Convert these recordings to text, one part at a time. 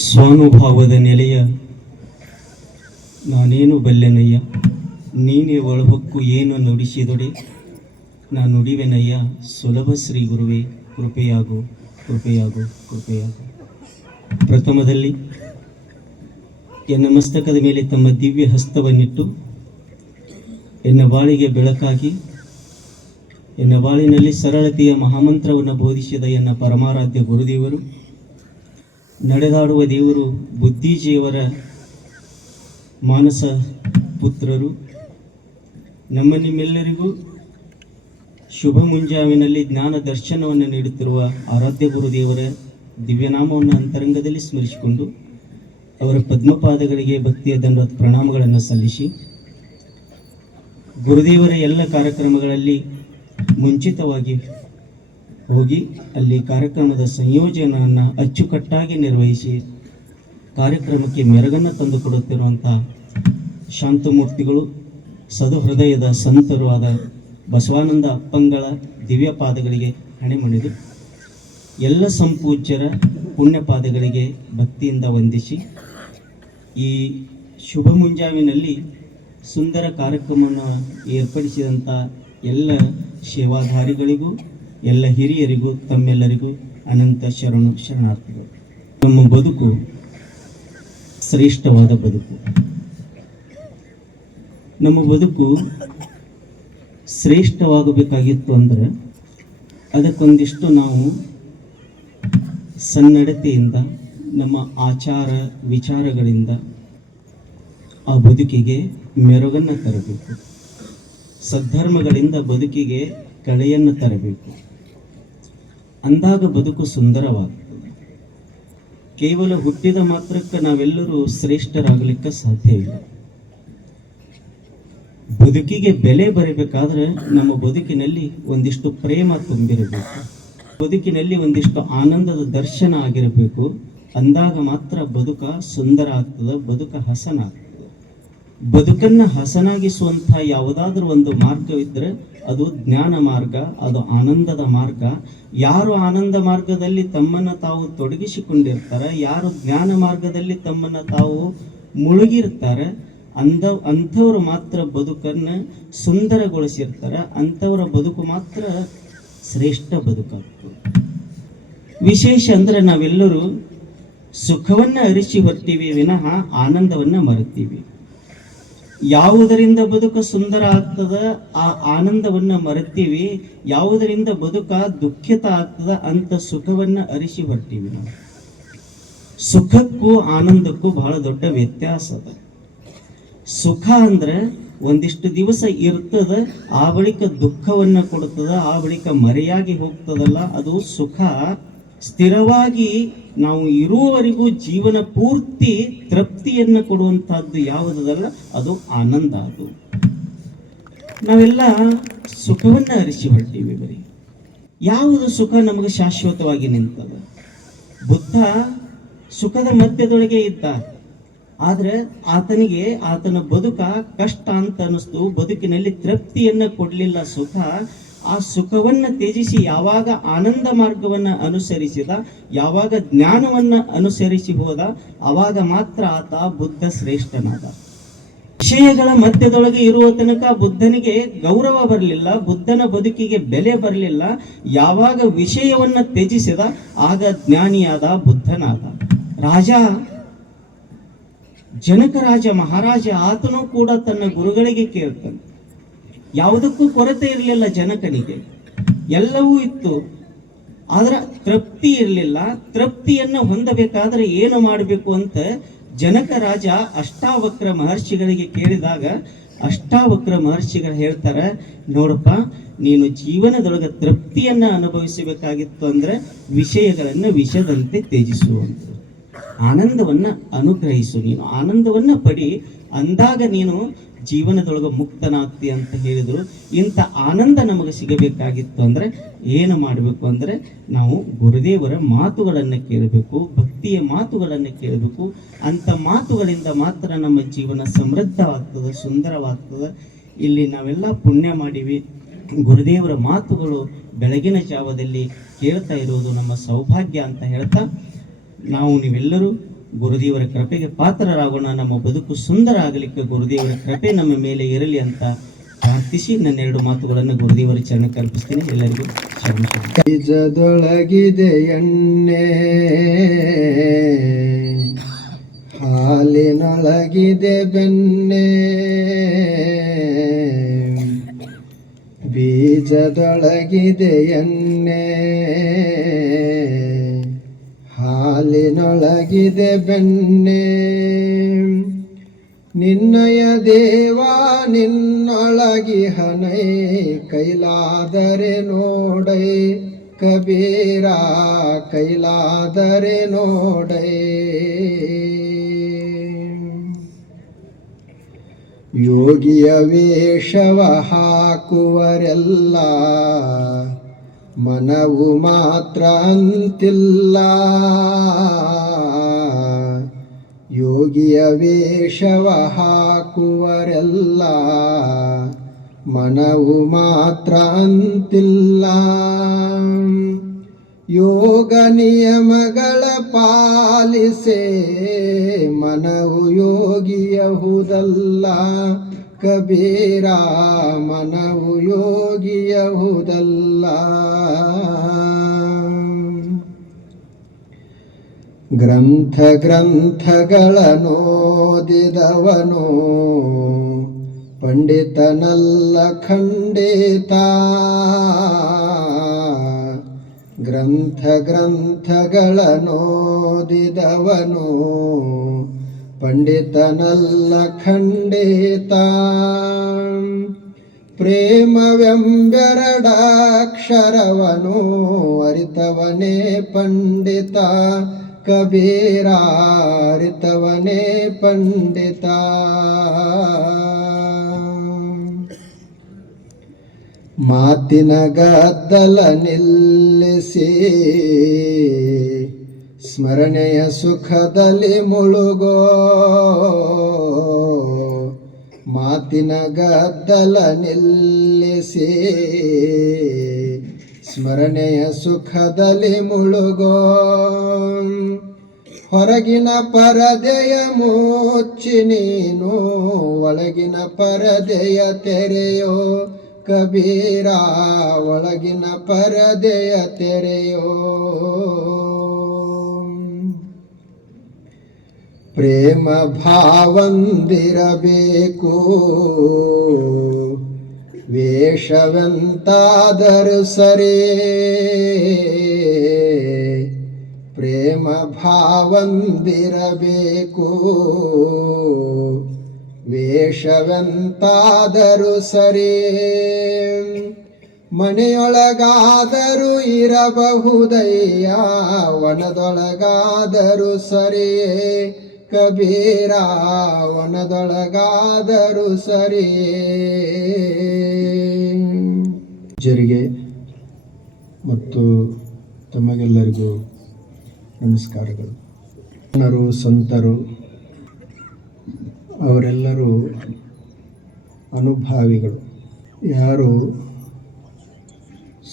ಸ್ವಾನುಭಾವದ ನೆಲೆಯ ನಾನೇನು ಬಲ್ಲೆನಯ್ಯ, ನೀನೇ ಒಳಹೊಕ್ಕು ಏನು ನುಡಿಸಿದೊಡೆ, ನಾ ನುಡಿವೆನಯ್ಯ ಸುಲಭ ಶ್ರೀ ಗುರುವೇ, ಕೃಪೆಯಾಗು ಕೃಪೆಯಾಗು ಕೃಪೆಯಾಗು. ಪ್ರಥಮದಲ್ಲಿ ಎನ್ನ ಮಸ್ತಕದ ಮೇಲೆ ತಮ್ಮ ದಿವ್ಯ ಹಸ್ತವನ್ನಿಟ್ಟು ಎನ್ನ ಬಾಳಿಗೆ ಬೆಳಕಾಗಿ ಎನ್ನ ಬಾಳಿನಲ್ಲಿ ಸರಳತೆಯ ಮಹಾಮಂತ್ರವನ್ನು ಬೋಧಿಸಿದ ಎನ್ನ ಪರಮಾರಾಧ್ಯ ಗುರುದೇವರು, ನಡೆದಾಡುವ ದೇವರು ಬುದ್ಧಿಜಿಯವರ ಮಾನಸ ಪುತ್ರರು, ನಮ್ಮ ನಿಮ್ಮೆಲ್ಲರಿಗೂ ಶುಭ ಮುಂಜಾವಿನಲ್ಲಿ ಜ್ಞಾನ ದರ್ಶನವನ್ನು ನೀಡುತ್ತಿರುವ ಆರಾಧ್ಯ ಗುರುದೇವರ ದಿವ್ಯನಾಮವನ್ನು ಅಂತರಂಗದಲ್ಲಿ ಸ್ಮರಿಸಿಕೊಂಡು ಅವರ ಪದ್ಮಪಾದಗಳಿಗೆ ಭಕ್ತಿಯ ದಂಡ ಪ್ರಣಾಮಗಳನ್ನು ಸಲ್ಲಿಸಿ, ಗುರುದೇವರ ಎಲ್ಲ ಕಾರ್ಯಕ್ರಮಗಳಲ್ಲಿ ಮುಂಚಿತವಾಗಿ ಹೋಗಿ ಅಲ್ಲಿ ಕಾರ್ಯಕ್ರಮದ ಸಂಯೋಜನೆಯನ್ನು ಅಚ್ಚುಕಟ್ಟಾಗಿ ನಿರ್ವಹಿಸಿ ಕಾರ್ಯಕ್ರಮಕ್ಕೆ ಮೆರುಗನ್ನು ತಂದುಕೊಡುತ್ತಿರುವಂಥ ಶಾಂತಮೂರ್ತಿಗಳು, ಸದುಹೃದಯದ ಸಂತರು ಆದ ಬಸವಾನಂದ ಅಪ್ಪಂಗಳ ದಿವ್ಯ ಪಾದಗಳಿಗೆ ಹಣೆ ಮಣಿದು ಎಲ್ಲ ಸಂಪೂಜ್ಯರ ಪುಣ್ಯಪಾದಗಳಿಗೆ ಭಕ್ತಿಯಿಂದ ವಂದಿಸಿ, ಈ ಶುಭ ಮುಂಜಾವಿನಲ್ಲಿ ಸುಂದರ ಕಾರ್ಯಕ್ರಮವನ್ನು ಏರ್ಪಡಿಸಿದಂಥ ಎಲ್ಲ ಸೇವಾಧಾರಿಗಳಿಗೂ ಎಲ್ಲ ಹಿರಿಯರಿಗೂ ತಮ್ಮೆಲ್ಲರಿಗೂ ಅನಂತ ಶರಣಾರ್ಥಿಗಳು. ನಮ್ಮ ಬದುಕು ಶ್ರೇಷ್ಠವಾದ ಬದುಕು. ನಮ್ಮ ಬದುಕು ಶ್ರೇಷ್ಠವಾಗಬೇಕಾಗಿತ್ತು ಅಂದರೆ ಅದಕ್ಕೊಂದಿಷ್ಟು ನಾವು ಸನ್ನಡತೆಯಿಂದ, ನಮ್ಮ ಆಚಾರ ವಿಚಾರಗಳಿಂದ ಆ ಬದುಕಿಗೆ ಮೆರುಗನ್ನು ತರಬೇಕು. ಸದ್ಧರ್ಮಗಳಿಂದ ಬದುಕಿಗೆ ಕಳೆಯನ್ನು ತರಬೇಕು. ಅಂದಾಗ ಬದುಕು ಸುಂದರವಾಗ್ತದೆ. ಕೇವಲ ಹುಟ್ಟಿದ ಮಾತ್ರಕ್ಕೆ ನಾವೆಲ್ಲರೂ ಶ್ರೇಷ್ಠರಾಗಲಿಕ್ಕೆ ಸಾಧ್ಯ ಇಲ್ಲ. ಬದುಕಿಗೆ ಬೆಲೆ ಬರಬೇಕಾದ್ರೆ ನಮ್ಮ ಬದುಕಿನಲ್ಲಿ ಒಂದಿಷ್ಟು ಪ್ರೇಮ ತುಂಬಿರಬೇಕು, ಬದುಕಿನಲ್ಲಿ ಒಂದಿಷ್ಟು ಆನಂದದ ದರ್ಶನ ಆಗಿರಬೇಕು. ಅಂದಾಗ ಮಾತ್ರ ಬದುಕ ಸುಂದರ ಆಗ್ತದೆ, ಬದುಕ ಹಸನ ಆಗ್ತದೆ. ಬದುಕನ್ನು ಹಸನಾಗಿಸುವಂಥ ಯಾವುದಾದ್ರೂ ಒಂದು ಮಾರ್ಗವಿದ್ದರೆ ಅದು ಜ್ಞಾನ ಮಾರ್ಗ, ಅದು ಆನಂದದ ಮಾರ್ಗ. ಯಾರು ಆನಂದ ಮಾರ್ಗದಲ್ಲಿ ತಮ್ಮನ್ನು ತಾವು ತೊಡಗಿಸಿಕೊಂಡಿರ್ತಾರೆ, ಯಾರು ಜ್ಞಾನ ಮಾರ್ಗದಲ್ಲಿ ತಮ್ಮನ್ನು ತಾವು ಮುಳುಗಿರ್ತಾರೆ, ಅಂಥವರು ಮಾತ್ರ ಬದುಕನ್ನು ಸುಂದರಗೊಳಿಸಿರ್ತಾರೆ. ಅಂಥವರ ಬದುಕು ಮಾತ್ರ ಶ್ರೇಷ್ಠ ಬದುಕಾಗ್ತದೆ. ವಿಶೇಷ ಅಂದರೆ ನಾವೆಲ್ಲರೂ ಸುಖವನ್ನು ಅರಿಸಿ ಬರ್ತೀವಿ ವಿನಃ ಆನಂದವನ್ನು ಮರೆತೀವಿ. ಯಾವುದರಿಂದ ಬದುಕು ಸುಂದರ ಆಗ್ತದ ಆ ಆನಂದವನ್ನು ಮರೆತೀವಿ, ಯಾವುದರಿಂದ ಬದುಕ ದುಃಖಿತ ಆಗ್ತದ ಅಂತ ಸುಖವನ್ನು ಅರಿಸಿ ಬರ್ತೀವಿ. ನಾವು ಸುಖಕ್ಕೂ ಆನಂದಕ್ಕೂ ಬಹಳ ದೊಡ್ಡ ವ್ಯತ್ಯಾಸ ಅದ. ಸುಖ ಅಂದ್ರೆ ಒಂದಿಷ್ಟು ದಿವಸ ಇರ್ತದ, ಆ ಬಳಿಕ ದುಃಖವನ್ನು ಕೊಡುತ್ತದ, ಆ ಬಳಿಕ ಮರೆಯಾಗಿ ಹೋಗ್ತದಲ್ಲ, ಅದು ಸುಖ. ಸ್ಥಿರವಾಗಿ ನಾವು ಇರುವವರೆಗೂ ಜೀವನ ಪೂರ್ತಿ ತೃಪ್ತಿಯನ್ನು ಕೊಡುವಂತಹದ್ದು ಯಾವುದಲ್ಲ ಅದು ಆನಂದ. ಅದು ನಾವೆಲ್ಲ ಸುಖವನ್ನು ಅರಿಸಿ ಹೊರಟೀವಿ. ಬರೀ ಯಾವುದು ಸುಖ ನಮಗೆ ಶಾಶ್ವತವಾಗಿ ನಿಂತದ? ಬುದ್ಧ ಸುಖದ ಮಧ್ಯದೊಳಗೆ ಇದ್ದ, ಆದ್ರೆ ಆತನಿಗೆ ಆತನ ಬದುಕ ಕಷ್ಟ ಅಂತ ಅನಿಸ್ತು. ಬದುಕಿನಲ್ಲಿ ತೃಪ್ತಿಯನ್ನು ಕೊಡಲಿಲ್ಲ ಸುಖ. ಆ ಸುಖವನ್ನು ತ್ಯಜಿಸಿ ಯಾವಾಗ ಆನಂದ ಮಾರ್ಗವನ್ನು ಅನುಸರಿಸಿದ, ಯಾವಾಗ ಜ್ಞಾನವನ್ನು ಅನುಸರಿಸಿ ಹೋದ, ಆವಾಗ ಮಾತ್ರ ಆತ ಬುದ್ಧ ಶ್ರೇಷ್ಠನಾದ. ವಿಷಯಗಳ ಮಧ್ಯದೊಳಗೆ ಇರುವ ತನಕ ಬುದ್ಧನಿಗೆ ಗೌರವ ಬರಲಿಲ್ಲ, ಬುದ್ಧನ ಬದುಕಿಗೆ ಬೆಲೆ ಬರಲಿಲ್ಲ. ಯಾವಾಗ ವಿಷಯವನ್ನು ತ್ಯಜಿಸಿದ ಆಗ ಜ್ಞಾನಿಯಾದ, ಬುದ್ಧನಾದ. ರಾಜ ಜನಕ ರಾಜ ಮಹಾರಾಜ ಆತನೂ ಕೂಡ ತನ್ನ ಗುರುಗಳಿಗೆ ಕೇಳ್ತಾನೆ. ಯಾವುದಕ್ಕೂ ಕೊರತೆ ಇರಲಿಲ್ಲ ಜನಕನಿಗೆ, ಎಲ್ಲವೂ ಇತ್ತು, ಆದ್ರೆ ತೃಪ್ತಿ ಇರಲಿಲ್ಲ. ತೃಪ್ತಿಯನ್ನು ಹೊಂದಬೇಕಾದ್ರೆ ಏನು ಮಾಡಬೇಕು ಅಂತ ಜನಕ ರಾಜ ಅಷ್ಟಾವಕ್ರ ಮಹರ್ಷಿಗಳಿಗೆ ಕೇಳಿದಾಗ ಅಷ್ಟಾವಕ್ರ ಮಹರ್ಷಿಗಳು ಹೇಳ್ತಾರೆ, ನೋಡಪ್ಪ, ನೀನು ಜೀವನದೊಳಗೆ ತೃಪ್ತಿಯನ್ನು ಅನುಭವಿಸಬೇಕಾಗಿತ್ತು ಅಂದ್ರೆ ವಿಷಯಗಳನ್ನು ವಿಷದಂತೆ ತ್ಯಜಿಸುವಂತ, ಆನಂದವನ್ನ ಅನುಗ್ರಹಿಸು, ನೀನು ಆನಂದವನ್ನ ಪಡಿ, ಅಂದಾಗ ನೀನು ಜೀವನದೊಳಗೆ ಮುಕ್ತನಾಗ್ತಿ ಅಂತ ಹೇಳಿದ್ರು. ಇಂಥ ಆನಂದ ನಮಗೆ ಸಿಗಬೇಕಾಗಿತ್ತು ಅಂದ್ರೆ ಏನು ಮಾಡಬೇಕು ಅಂದ್ರೆ ನಾವು ಗುರುದೇವರ ಮಾತುಗಳನ್ನು ಕೇಳಬೇಕು, ಭಕ್ತಿಯ ಮಾತುಗಳನ್ನು ಕೇಳಬೇಕು. ಅಂಥ ಮಾತುಗಳಿಂದ ಮಾತ್ರ ನಮ್ಮ ಜೀವನ ಸಮೃದ್ಧವಾಗ್ತದೆ, ಸುಂದರವಾಗ್ತದೆ. ಇಲ್ಲಿ ನಾವೆಲ್ಲ ಪುಣ್ಯ ಮಾಡಿವಿ. ಗುರುದೇವರ ಮಾತುಗಳು ಬೆಳಗಿನ ಜಾವದಲ್ಲಿ ಕೇಳ್ತಾ ಇರೋದು ನಮ್ಮ ಸೌಭಾಗ್ಯ ಅಂತ ಹೇಳ್ತಾ, ನಾವು ನೀವೆಲ್ಲರೂ ಗುರುದೇವರ ಕೃಪೆಗೆ ಪಾತ್ರರಾಗೋಣ. ನಮ್ಮ ಬದುಕು ಸುಂದರ ಆಗಲಿಕ್ಕೆ ಗುರುದೇವರ ಕೃಪೆ ನಮ್ಮ ಮೇಲೆ ಇರಲಿ ಅಂತ ಪ್ರಾರ್ಥಿಸಿ ನನ್ನ 2 ಮಾತುಗಳನ್ನು ಗುರುದೇವರ ಚರಣಕ್ಕೆ ಅರ್ಪಿಸ್ತೀನಿ. ಎಲ್ಲರಿಗೂ ಬೀಜದೊಳಗಿದೆ ಎಣ್ಣೆ, ಹಾಲಿನೊಳಗಿದೆ ಬೆಣ್ಣೆ. ಬೀಜದೊಳಗಿದೆ ಎಣ್ಣೆ, ಹಾಲಿನೊಳಗಿದೆ ಬೆಣ್ಣೆ. ನಿನ್ನಯ ದೇವ ನಿನ್ನೊಳಗಿಹನೈ, ಕೈಲಾದರೆ ನೋಡೈ ಕಬೀರ, ಕೈಲಾದರೆ ನೋಡೈ. ಯೋಗಿಯ ವೇಷವ ಹಾಕುವರೆಲ್ಲ, ಮನವು ಮಾತ್ರ ಅಂತಿಲ್ಲ. ಯೋಗಿಯ ವೇಷವ ಹಾಕುವರೆಲ್ಲ, ಮನವು ಮಾತ್ರ ಅಂತಿಲ್ಲ. ಯೋಗ ನಿಯಮಗಳ ಪಾಲಿಸೆ, ಮನವು ಯೋಗಿಯಹುದಲ್ಲ ಕಬೀರ, ಮನವು ಯೋಗಿಯಹುದಲ್ಲ. ಗ್ರಂಥಗಳನ್ನೋದಿದವನು ಪಂಡಿತನಲ್ಲ ಖಂಡಿತ. ಗ್ರಂಥಗಳನ್ನೋದಿದವನು ಪಂಡಿತನಲ್ಲ ಖಂಡಿತ. ಪ್ರೇಮವೆಂಬೆರಡಕ್ಷರವನು ಅರಿತವನೇ ಪಂಡಿತ ಕಬೀರ, ಅರಿತವನೇ ಪಂಡಿತ. ಮಾತಿನ ಗದ್ದಲ ನಿಲ್ಲಿಸಿ, ಸ್ಮರಣೆಯ ಸುಖದಲ್ಲಿ ಮುಳುಗೋ. ಮಾತಿನ ಗದ್ದಲ ನಿಲ್ಲಿಸಿ, ಸ್ಮರಣೆಯ ಸುಖದಲ್ಲಿ ಮುಳುಗೋ. ಹೊರಗಿನ ಪರದೆಯ ಮುಚ್ಚಿ ನೀನು, ಒಳಗಿನ ಪರದೆಯ ತೆರೆಯೋ ಕಬೀರ, ಒಳಗಿನ ಪರದೆಯ ತೆರೆಯೋ. ಪ್ರೇಮ ಭಾವಂದಿರಬೇಕು, ವೇಷವೆಂತಾದರೂ ಸರಿ. ಪ್ರೇಮ ಭಾವಂದಿರಬೇಕು, ವೇಷವೆಂತಾದರೂ ಸರಿ. ಮನೆಯೊಳಗಾದರೂ ಇರಬಹುದಯ್ಯ, ವನದೊಳಗಾದರೂ ಸರಿಯೇ ಕಬೀರ, ವನದೊಳಗಾದರೂ ಸರಿಯೇ. ಜರಿಗೆ ಮತ್ತು ತಮಗೆಲ್ಲರಿಗೂ ನಮಸ್ಕಾರಗಳು. ಜನರು, ಸಂತರು ಅವರೆಲ್ಲರೂ ಅನುಭಾವಿಗಳು. ಯಾರು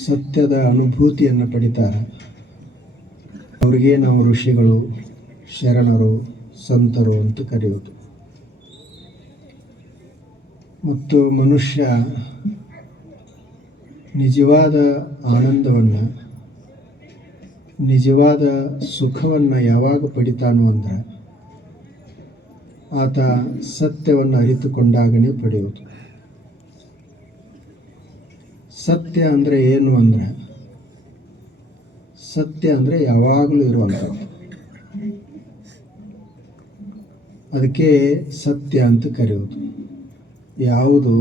ಸತ್ಯದ ಅನುಭೂತಿಯನ್ನು ಪಡಿತಾರೆ ಅವರಿಗೆ ನಾವು ಋಷಿಗಳು, ಶರಣರು, ಸಂತರು ಅಂತ ಕರೆಯುವುದು. ಮತ್ತು ಮನುಷ್ಯ ನಿಜವಾದ ಆನಂದವನ್ನು, ನಿಜವಾದ ಸುಖವನ್ನು ಯಾವಾಗ ಪಡಿತಾನೋ ಅಂದ್ರೆ ಆತ ಸತ್ಯವನ್ನು ಅರಿತುಕೊಂಡಾಗನೇ ಪಡೆಯುವುದು. ಸತ್ಯ ಅಂದರೆ ಏನು ಅಂದರೆ, ಸತ್ಯ ಅಂದರೆ ಯಾವಾಗಲೂ ಇರುವಂಥದ್ದು. ಅದಕ್ಕೆ ಸತ್ಯ ಅಂತ ಕರೆಯುವುದು. ಯಾವುದು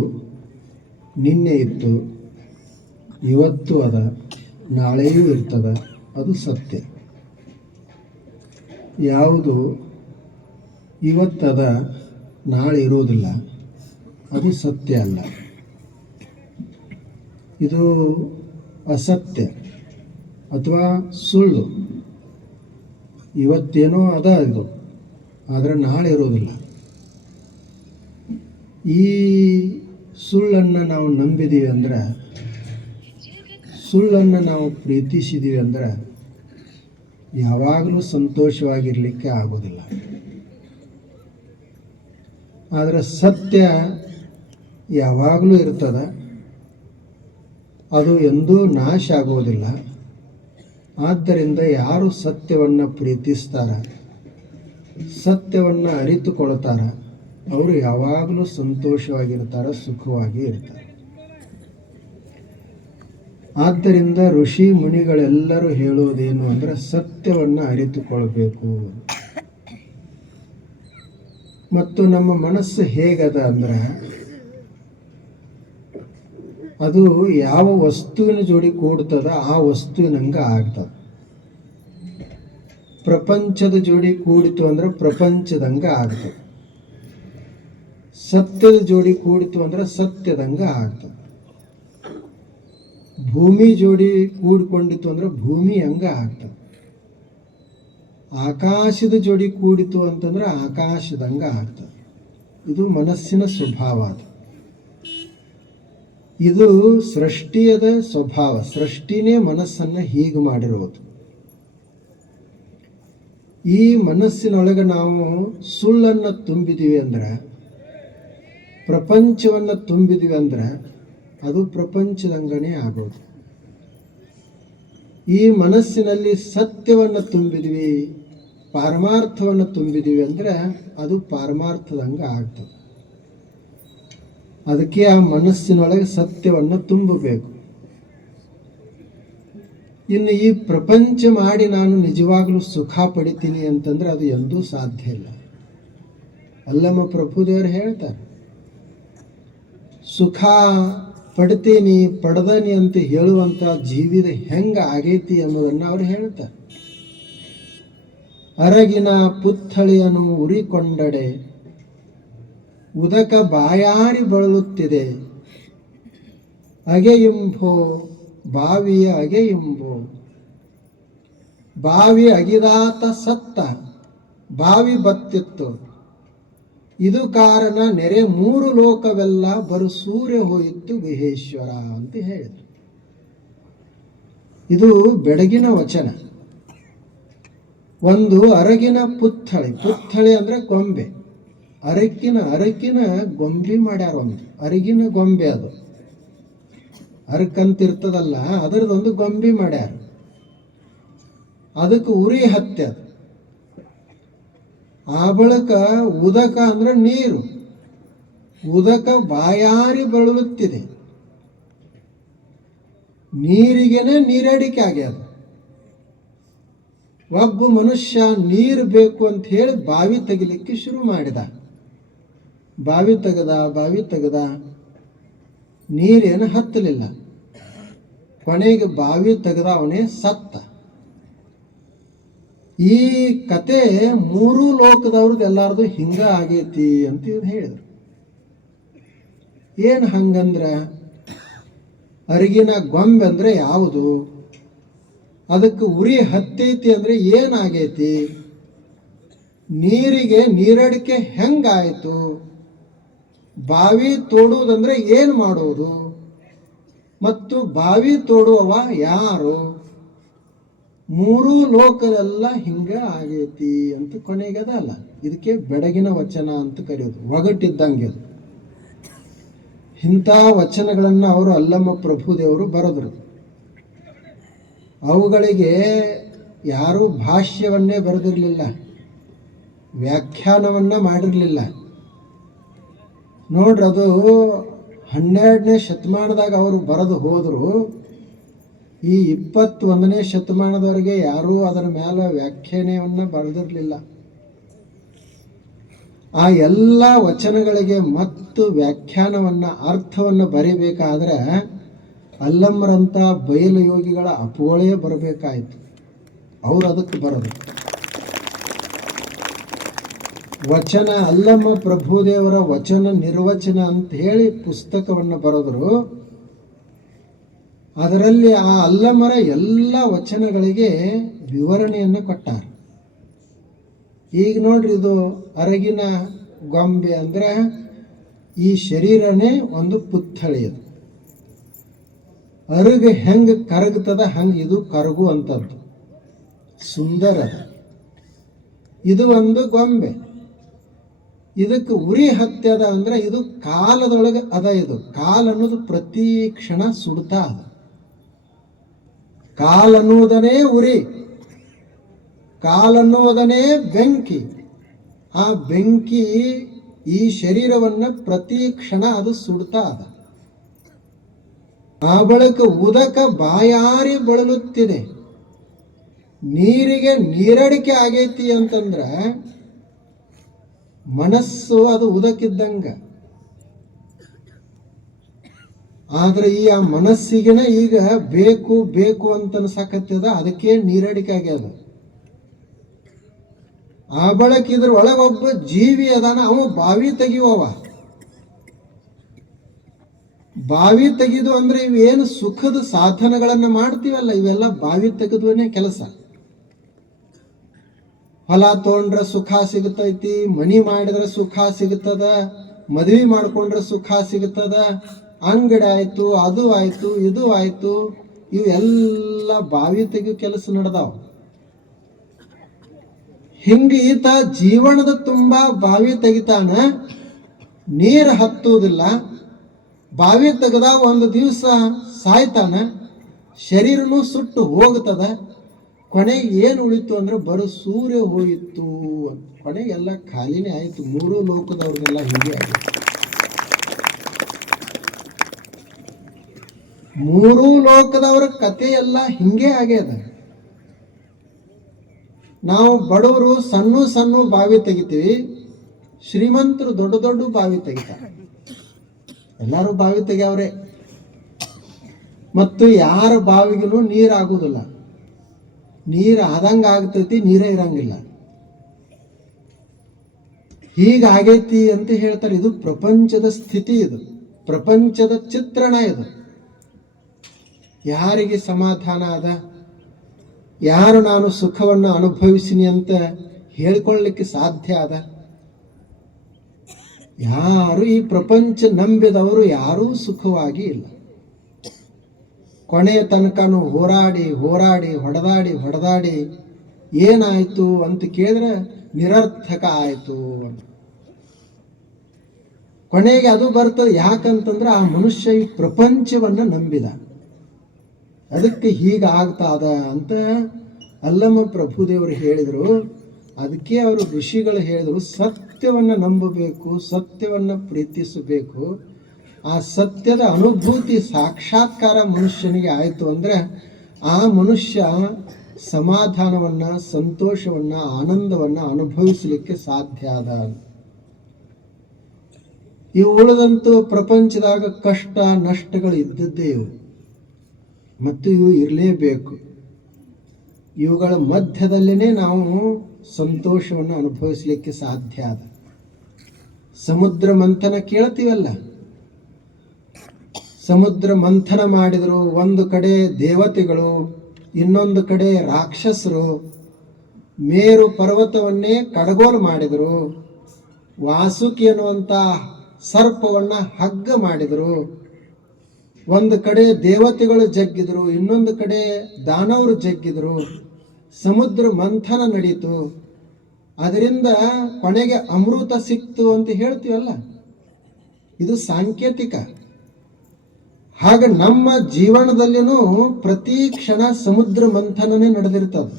ನಿನ್ನೆ ಇತ್ತು, ಇವತ್ತು ಅದ, ನಾಳೆಯೂ ಇರ್ತದೆ, ಅದು ಸತ್ಯ. ಯಾವುದು ಇವತ್ತದ, ನಾಳೆ ಇರುವುದಿಲ್ಲ, ಅದು ಸತ್ಯ ಅಲ್ಲ. ಇದು ಅಸತ್ಯ ಅಥವಾ ಸುಳ್ಳು. ಇವತ್ತೇನೋ ಅದ ಇದು, ಆದರೆ ನಾಳೆ ಇರೋದಿಲ್ಲ. ಈ ಸುಳ್ಳನ್ನು ನಾವು ನಂಬಿದ್ದೀವಿ ಅಂದ್ರೆ, ಸುಳ್ಳನ್ನು ನಾವು ಪ್ರೀತಿಸಿದ್ದೀವಿ ಅಂದ್ರೆ ಯಾವಾಗಲೂ ಸಂತೋಷವಾಗಿರಲಿಕ್ಕೆ ಆಗೋದಿಲ್ಲ. ಆದರೆ ಸತ್ಯ ಯಾವಾಗಲೂ ಇರ್ತದೆ, ಅದು ಎಂದೂ ನಾಶ ಆಗೋದಿಲ್ಲ. ಆದ್ದರಿಂದ ಯಾರು ಸತ್ಯವನ್ನು ಪ್ರೀತಿಸ್ತಾರ, ಸತ್ಯವನ್ನು ಅರಿತುಕೊಳ್ತಾರ, ಅವರು ಯಾವಾಗಲೂ ಸಂತೋಷವಾಗಿರ್ತಾರೆ, ಸುಖವಾಗಿ ಇರ್ತಾರೆ. ಆದ್ದರಿಂದ ಋಷಿ ಮುನಿಗಳೆಲ್ಲರೂ ಹೇಳೋದೇನು ಅಂದರೆ ಸತ್ಯವನ್ನು ಅರಿತುಕೊಳ್ಬೇಕು. ಮತ್ತು ನಮ್ಮ ಮನಸ್ಸು ಹೇಗದ ಅಂದ್ರೆ ಅದು ಯಾವ ವಸ್ತುವಿನ ಜೋಡಿ ಕೂಡ್ತದ ಆ ವಸ್ತುವಿನಂಗೆ ಆಗ್ತದೆ. ಪ್ರಪಂಚದ ಜೋಡಿ ಕೂಡಿತು ಅಂದ್ರೆ ಪ್ರಪಂಚದಂಗೆ ಆಗ್ತದೆ. ಸತ್ಯದ ಜೋಡಿ ಕೂಡಿತು ಅಂದ್ರೆ ಸತ್ಯದಂಗೆ ಆಗ್ತದೆ. ಭೂಮಿ ಜೋಡಿ ಕೂಡಿಕೊಂಡಿತು ಅಂದ್ರೆ ಭೂಮಿ ಹಂಗೆ ಆಗ್ತದೆ. ಆಕಾಶದ ಜೋಡಿ ಕೂಡಿತು ಅಂತಂದ್ರೆ ಆಕಾಶದಂಗೆ ಆಗ್ತದೆ. ಇದು ಮನಸ್ಸಿನ ಸ್ವಭಾವ. ಇದು ಸೃಷ್ಟಿಯದ ಸ್ವಭಾವ. ಸೃಷ್ಟಿನೇ ಮನಸ್ಸನ್ನು ಹೀಗೆ ಮಾಡಿರೋದು. ಈ ಮನಸ್ಸಿನೊಳಗೆ ನಾವು ಸುಳ್ಳನ್ನು ತುಂಬಿದೀವಿ ಅಂದ್ರೆ, ಪ್ರಪಂಚವನ್ನು ತುಂಬಿದೀವಿ ಅಂದ್ರೆ ಅದು ಪ್ರಪಂಚದಂಗನೇ ಆಗೋದು. ಈ ಮನಸ್ಸಿನಲ್ಲಿ ಸತ್ಯವನ್ನು ತುಂಬಿದ್ವಿ, ಪಾರಮಾರ್ಥವನ್ನು ತುಂಬಿದೀವಿ ಅಂದ್ರೆ ಅದು ಪಾರಮಾರ್ಥದಂಗೆ ಆಗ್ತದೆ. ಅದಕ್ಕೆ ಆ ಮನಸ್ಸಿನೊಳಗೆ ಸತ್ಯವನ್ನು ತುಂಬಬೇಕು. ಇನ್ನು ಈ ಪ್ರಪಂಚ ಮಾಡಿ ನಾನು ನಿಜವಾಗ್ಲೂ ಸುಖ ಪಡಿತೀನಿ ಅಂತಂದ್ರೆ ಅದು ಎಂದೂ ಸಾಧ್ಯ ಇಲ್ಲ. ಅಲ್ಲಮ್ಮ ಪ್ರಭುದೇವರು ಹೇಳ್ತಾರೆ, ಸುಖ ಪಡ್ತೀನಿ ಪಡೆದನಿ ಅಂತ ಹೇಳುವಂಥ ಜೀವಿತ ಹೆಂಗೆ ಆಗೈತಿ ಅನ್ನೋದನ್ನು ಅವ್ರು ಹೇಳ್ತಾರೆ. ಅರಗಿನ ಪುತ್ಥಳಿಯನ್ನು ಉರಿಕೊಂಡಡೆ ಉದಕ ಬಾಯಾರಿ ಬಳಲುತ್ತಿದೆ, ಅಗೆಯುಂಬೋ ಬಾವಿಯ ಅಗೆಯುಂಬೋ, ಬಾವಿ ಅಗಿದಾತ ಸತ್ತ, ಬಾವಿ ಬತ್ತಿತ್ತು, ಇದು ಕಾರಣ ನೆರೆ ಮೂರು ಲೋಕವೆಲ್ಲ ಬರು ಸೂರ್ಯ ಹೋಯಿತು ಗುಹೇಶ್ವರ ಅಂತ ಹೇಳಿದರು. ಇದು ಬೆಳಗಿನ ವಚನ. ಒಂದು ಅರಗಿನ ಪುತ್ಥಳಿ, ಪುತ್ಥಳಿ ಅಂದ್ರೆ ಗೊಂಬೆ, ಅರಕಿನ ಗೊಂಬೆ ಮಾಡ್ಯಾರ. ಒಂದು ಅರಗಿನ ಗೊಂಬೆ, ಅದು ಅರಕಂತಿರ್ತದಲ್ಲ ಅದರದೊಂದು ಗೊಂಬೆ ಮಾಡ್ಯಾರ. ಅದಕ್ಕೆ ಉರಿ ಹತ್ಯದ. ಆ ಬಳಿಕ ಉದಕ ಅಂದ್ರೆ ನೀರು, ಉದಕ ಬಾಯಾರಿ ಬಳಲುತ್ತಿದೆ. ನೀರಿಗೆನೆ ನೀರಡಿಕೆ ಆಗ್ಯದ. ಒಬ್ಬ ಮನುಷ್ಯ ನೀರು ಬೇಕು ಅಂತ ಹೇಳಿ ಬಾವಿ ತೆಗಿಲಿಕ್ಕೆ ಶುರು ಮಾಡಿದ. ಬಾವಿ ತೆಗೆದ ನೀರೇನು ಹತ್ತಲಿಲ್ಲ. ಕೊನೆಗೆ ಬಾವಿ ತೆಗೆದ ಅವನೇ ಸತ್ತ. ಈ ಕತೆ ಮೂರು ಲೋಕದವ್ರದ್ದು ಎಲ್ಲಾರ್ದು ಹಿಂಗ ಆಗೈತಿ ಅಂತ ಹೇಳಿದ್ರು. ಏನು ಹಂಗಂದ್ರ, ಅರಿಗಿನ ಗೊಂಬೆ ಅಂದ್ರೆ ಯಾವುದು, ಅದಕ್ಕೆ ಉರಿ ಹತ್ತೈತಿ ಅಂದ್ರೆ ಏನಾಗೈತಿ, ನೀರಿಗೆ ನೀರಡಿಕೆ ಹೆಂಗಾಯಿತು, ಬಾವಿ ತೋಡುವುದಂದ್ರೆ ಏನು ಮಾಡೋದು, ಮತ್ತು ಬಾವಿ ತೋಡುವವ ಯಾರು, ಮೂರು ಲೋಕದೆಲ್ಲ ಹಿಂಗ ಆಗೈತಿ ಅಂತ ಕೊನೆಗದಲ್ಲ. ಇದಕ್ಕೆ ಬೆಳಗಿನ ವಚನ ಅಂತ ಕರೆಯೋದು, ಒಗಟಿದ್ದಂಗೆ ಅದು. ಇಂಥ ವಚನಗಳನ್ನು ಅವರು ಅಲ್ಲಮ್ಮ ಪ್ರಭುದೇವರು ಬರೆದರು. ಅವುಗಳಿಗೆ ಯಾರೂ ಭಾಷ್ಯವನ್ನೇ ಬರೆದಿರಲಿಲ್ಲ, ವ್ಯಾಖ್ಯಾನವನ್ನ ಮಾಡಿರಲಿಲ್ಲ. ನೋಡ್ರಿ, ಅದು 12ನೇ ಶತಮಾನದಾಗ ಅವರು ಬರೆದು ಹೋದರು. ಈ 21ನೇ ಶತಮಾನದವರೆಗೆ ಯಾರೂ ಅದರ ಮೇಲೆ ವ್ಯಾಖ್ಯಾನವನ್ನು ಬರೆದಿರಲಿಲ್ಲ. ಆ ಎಲ್ಲ ವಚನಗಳಿಗೆ ಮತ್ತು ವ್ಯಾಖ್ಯಾನವನ್ನು ಅರ್ಥವನ್ನು ಬರಿಬೇಕಾದ್ರೆ ಅಲ್ಲಮ್ಮರಂಥ ಬಯಲು ಯೋಗಿಗಳ ಅಪೋಳೆ ಬರಬೇಕಾಯಿತು. ಅವರು ಅದಕ್ಕೆ ಬರೋದು ವಚನ, ಅಲ್ಲಮ್ಮ ಪ್ರಭುದೇವರ ವಚನ ನಿರ್ವಚನ ಅಂತ ಹೇಳಿ ಪುಸ್ತಕವನ್ನು ಬರೆದರು. ಅದರಲ್ಲಿ ಆ ಅಲ್ಲಮರ ಎಲ್ಲ ವಚನಗಳಿಗೆ ವಿವರಣೆಯನ್ನು ಕೊಟ್ಟಾರ. ಈಗ ನೋಡ್ರಿ, ಇದು ಅರಗಿನ ಗೊಂಬೆ ಅಂದ್ರೆ ಈ ಶರೀರನೇ ಒಂದು ಪುತ್ಥಳಿ. ಅದು ಅರಗ ಹೆಂಗೆ ಕರಗ್ತದ ಹಂಗೆ ಇದು ಕರಗುವಂಥದ್ದು. ಸುಂದರ. ಇದು ಒಂದು ಗೊಂಬೆ. ಇದಕ್ಕೆ ಉರಿ ಹತ್ಯದ ಅಂದ್ರೆ ಇದು ಕಾಲದೊಳಗೆ ಅದ. ಇದು ಕಾಲ ಅನ್ನೋದು ಪ್ರತಿ ಕ್ಷಣ ಸುಡ್ತಾ ಅದ. ಕಾಲ ಅನ್ನುವುದನೇ ಉರಿ, ಕಾಲ ಅನ್ನುವುದನೇ ಬೆಂಕಿ. ಆ ಬೆಂಕಿ ಈ ಶರೀರವನ್ನ ಪ್ರತಿ ಕ್ಷಣ ಅದು ಸುಡ್ತಾ ಅದ. ಆ ಬಳಿಕ ಉದಕ ಬಾಯಾರಿ ಬಳಲುತ್ತಿದೆ. ನೀರಿಗೆ ನೀರಡಿಕೆ ಆಗೈತಿ ಅಂತಂದ್ರ ಮನಸ್ಸು ಅದು ಉದಕಿದ್ದಂಗ. ಆದ್ರೆ ಈ ಆ ಮನಸ್ಸಿಗೆನ ಈಗ ಬೇಕು ಬೇಕು ಅಂತ ಅನ್ಸಾಕತ್ತದ, ಅದಕ್ಕೆ ನೀರಡಿಕೆ ಆಗ್ಯದ. ಆ ಬಳಕ ಇದ್ರ ಒಳಗೊಬ್ಬ ಜೀವಿ ಅದಾನ, ಅವ ಬಾವಿ ತೆಗಿಯುವವ. ಬಾವಿ ತೆಗೆದು ಅಂದ್ರೆ ಇವೇನು ಸುಖದ ಸಾಧನಗಳನ್ನ ಮಾಡ್ತೀವಲ್ಲ, ಇವೆಲ್ಲ ಬಾವಿ ತೆಗೆದುವನೇ ಕೆಲಸ. ಹೊಲ ತೊಗೊಂಡ್ರೆ ಸುಖ ಸಿಗುತ್ತೈತಿ, ಮನಿ ಮಾಡಿದ್ರೆ ಸುಖ ಸಿಗುತ್ತದ, ಮದುವೆ ಮಾಡ್ಕೊಂಡ್ರೆ ಸುಖ ಸಿಗುತ್ತದ, ಅಂಗಡಿ ಆಯ್ತು, ಅದು ಆಯ್ತು, ಇದು ಆಯ್ತು, ಇವೆಲ್ಲ ಬಾವಿ ತೆಗಿಯೋ ಕೆಲಸ ನಡೆದಾವ. ಹಿಂಗ ಈತ ಜೀವನದ ತುಂಬಾ ಬಾವಿ ತೆಗಿತಾನ, ನೀರು ಹತ್ತುವುದಿಲ್ಲ. ಬಾವಿ ತೆಗೆದ ಒಂದು ದಿವಸ ಸಾಯ್ತಾನ, ಶರೀರನೂ ಸುಟ್ಟು ಹೋಗ್ತದ. ಕೊನೆಗೆ ಏನು ಉಳಿತು ಅಂದ್ರೆ ಬರೋ ಸೂರ್ಯ ಹೋಯಿತು. ಕೊನೆಗೆ ಎಲ್ಲ ಖಾಲಿನೇ ಆಯ್ತು. ಮೂರು ಲೋಕದವ್ರಿಗೆಲ್ಲ ಹೀಗೆ ಆಗಿದೆ. ಮೂರೂ ಲೋಕದವ್ರ ಕತೆ ಎಲ್ಲ ಹಿಂಗೆ ಆಗ್ಯದ. ನಾವು ಬಡವರು ಸಣ್ಣ ಸಣ್ಣ ಬಾವಿ ತೆಗಿತೀವಿ, ಶ್ರೀಮಂತರು ದೊಡ್ಡ ದೊಡ್ಡ ಬಾವಿ ತೆಗಿತಾರೆ. ಎಲ್ಲರೂ ಬಾವಿ ತೆಗ್ಯಾವ್ರೆ. ಮತ್ತು ಯಾರ ಬಾವಿಗೂ ನೀರಾಗುವುದಿಲ್ಲ. ನೀರು ಆದಂಗ ಆಗ್ತೈತಿ, ನೀರೇ ಇರಂಗಿಲ್ಲ. ಹೀಗಾಗೈತಿ ಅಂತ ಹೇಳ್ತಾರೆ. ಇದು ಪ್ರಪಂಚದ ಸ್ಥಿತಿ, ಇದು ಪ್ರಪಂಚದ ಚಿತ್ರಣ. ಇದು ಯಾರಿಗೆ ಸಮಾಧಾನ ಅದ? ಯಾರು ನಾನು ಸುಖವನ್ನು ಅನುಭವಿಸಿನಿ ಅಂತ ಹೇಳ್ಕೊಳ್ಳಿಕ್ಕೆ ಸಾಧ್ಯ ಅದ? ಯಾರು ಈ ಪ್ರಪಂಚ ನಂಬಿದವರು ಯಾರೂ ಸುಖವಾಗಿ ಇಲ್ಲ. ಕೊನೆಯ ತನಕನೂ ಹೋರಾಡಿ ಹೋರಾಡಿ ಹೊಡೆದಾಡಿ ಹೊಡೆದಾಡಿ ಏನಾಯ್ತು ಅಂತ ಕೇಳಿದ್ರೆ ನಿರರ್ಥಕ ಆಯ್ತು ಅಂತ. ಕೊನೆಗೆ ಅದು ಬರ್ತದೆ. ಯಾಕಂತಂದ್ರೆ ಆ ಮನುಷ್ಯ ಈ ಪ್ರಪಂಚವನ್ನ ನಂಬಿದ, ಅದಕ್ಕೆ ಹೀಗಾಗ್ತಾದ ಅಂತ ಅಲ್ಲಮ್ಮ ಪ್ರಭುದೇವರು ಹೇಳಿದರು. ಅದಕ್ಕೆ ಅವರು ಋಷಿಗಳು ಹೇಳಿದರು, ಸತ್ಯವನ್ನ ನಂಬಬೇಕು, ಸತ್ಯವನ್ನ ಪ್ರೀತಿಸಬೇಕು. ಆ ಸತ್ಯದ ಅನುಭೂತಿ ಸಾಕ್ಷಾತ್ಕಾರ ಮನುಷ್ಯನಿಗೆ ಆಯಿತು ಅಂದ್ರೆ ಆ ಮನುಷ್ಯ ಸಮಾಧಾನವನ್ನ, ಸಂತೋಷವನ್ನ, ಆನಂದವನ್ನ ಅನುಭವಿಸಲಿಕ್ಕೆ ಸಾಧ್ಯ ಅದ. ಇವು ಉಳಿದಂತೂ ಪ್ರಪಂಚದಾಗ ಕಷ್ಟ ನಷ್ಟಗಳು ಇದ್ದದ್ದೇ ಇವು, ಮತ್ತು ಇವು ಇರಲೇಬೇಕು. ಇವುಗಳ ಮಧ್ಯದಲ್ಲೇ ನಾವು ಸಂತೋಷವನ್ನು ಅನುಭವಿಸಲಿಕ್ಕೆ ಸಾಧ್ಯ ಅದ. ಸಮುದ್ರ ಮಂಥನ ಕೇಳ್ತೀವಲ್ಲ, ಸಮುದ್ರ ಮಂಥನ ಮಾಡಿದ್ರು. ಒಂದು ಕಡೆ ದೇವತೆಗಳು, ಇನ್ನೊಂದು ಕಡೆ ರಾಕ್ಷಸರು ಮೇರು ಪರ್ವತವನ್ನೇ ಕಡಗೋಲು ಮಾಡಿದರು. ವಾಸುಕಿ ಅನ್ನುವಂಥ ಸರ್ಪವನ್ನ ಹಗ್ಗ ಮಾಡಿದರು. ಒಂದು ಕಡೆ ದೇವತೆಗಳು ಜಗ್ಗಿದ್ರು, ಇನ್ನೊಂದು ಕಡೆ ದಾನವರು ಜಗ್ಗಿದ್ರು. ಸಮುದ್ರ ಮಂಥನ ನಡೀತು. ಅದರಿಂದ ಕೊನೆಗೆ ಅಮೃತ ಸಿಕ್ತು ಅಂತ ಹೇಳ್ತೀವಲ್ಲ, ಇದು ಸಾಂಕೇತಿಕ. ಹಾಗೆ ನಮ್ಮ ಜೀವನದಲ್ಲಿನೂ ಪ್ರತಿ ಕ್ಷಣ ಸಮುದ್ರ ಮಂಥನನೇ ನಡೆದಿರ್ತದೆ.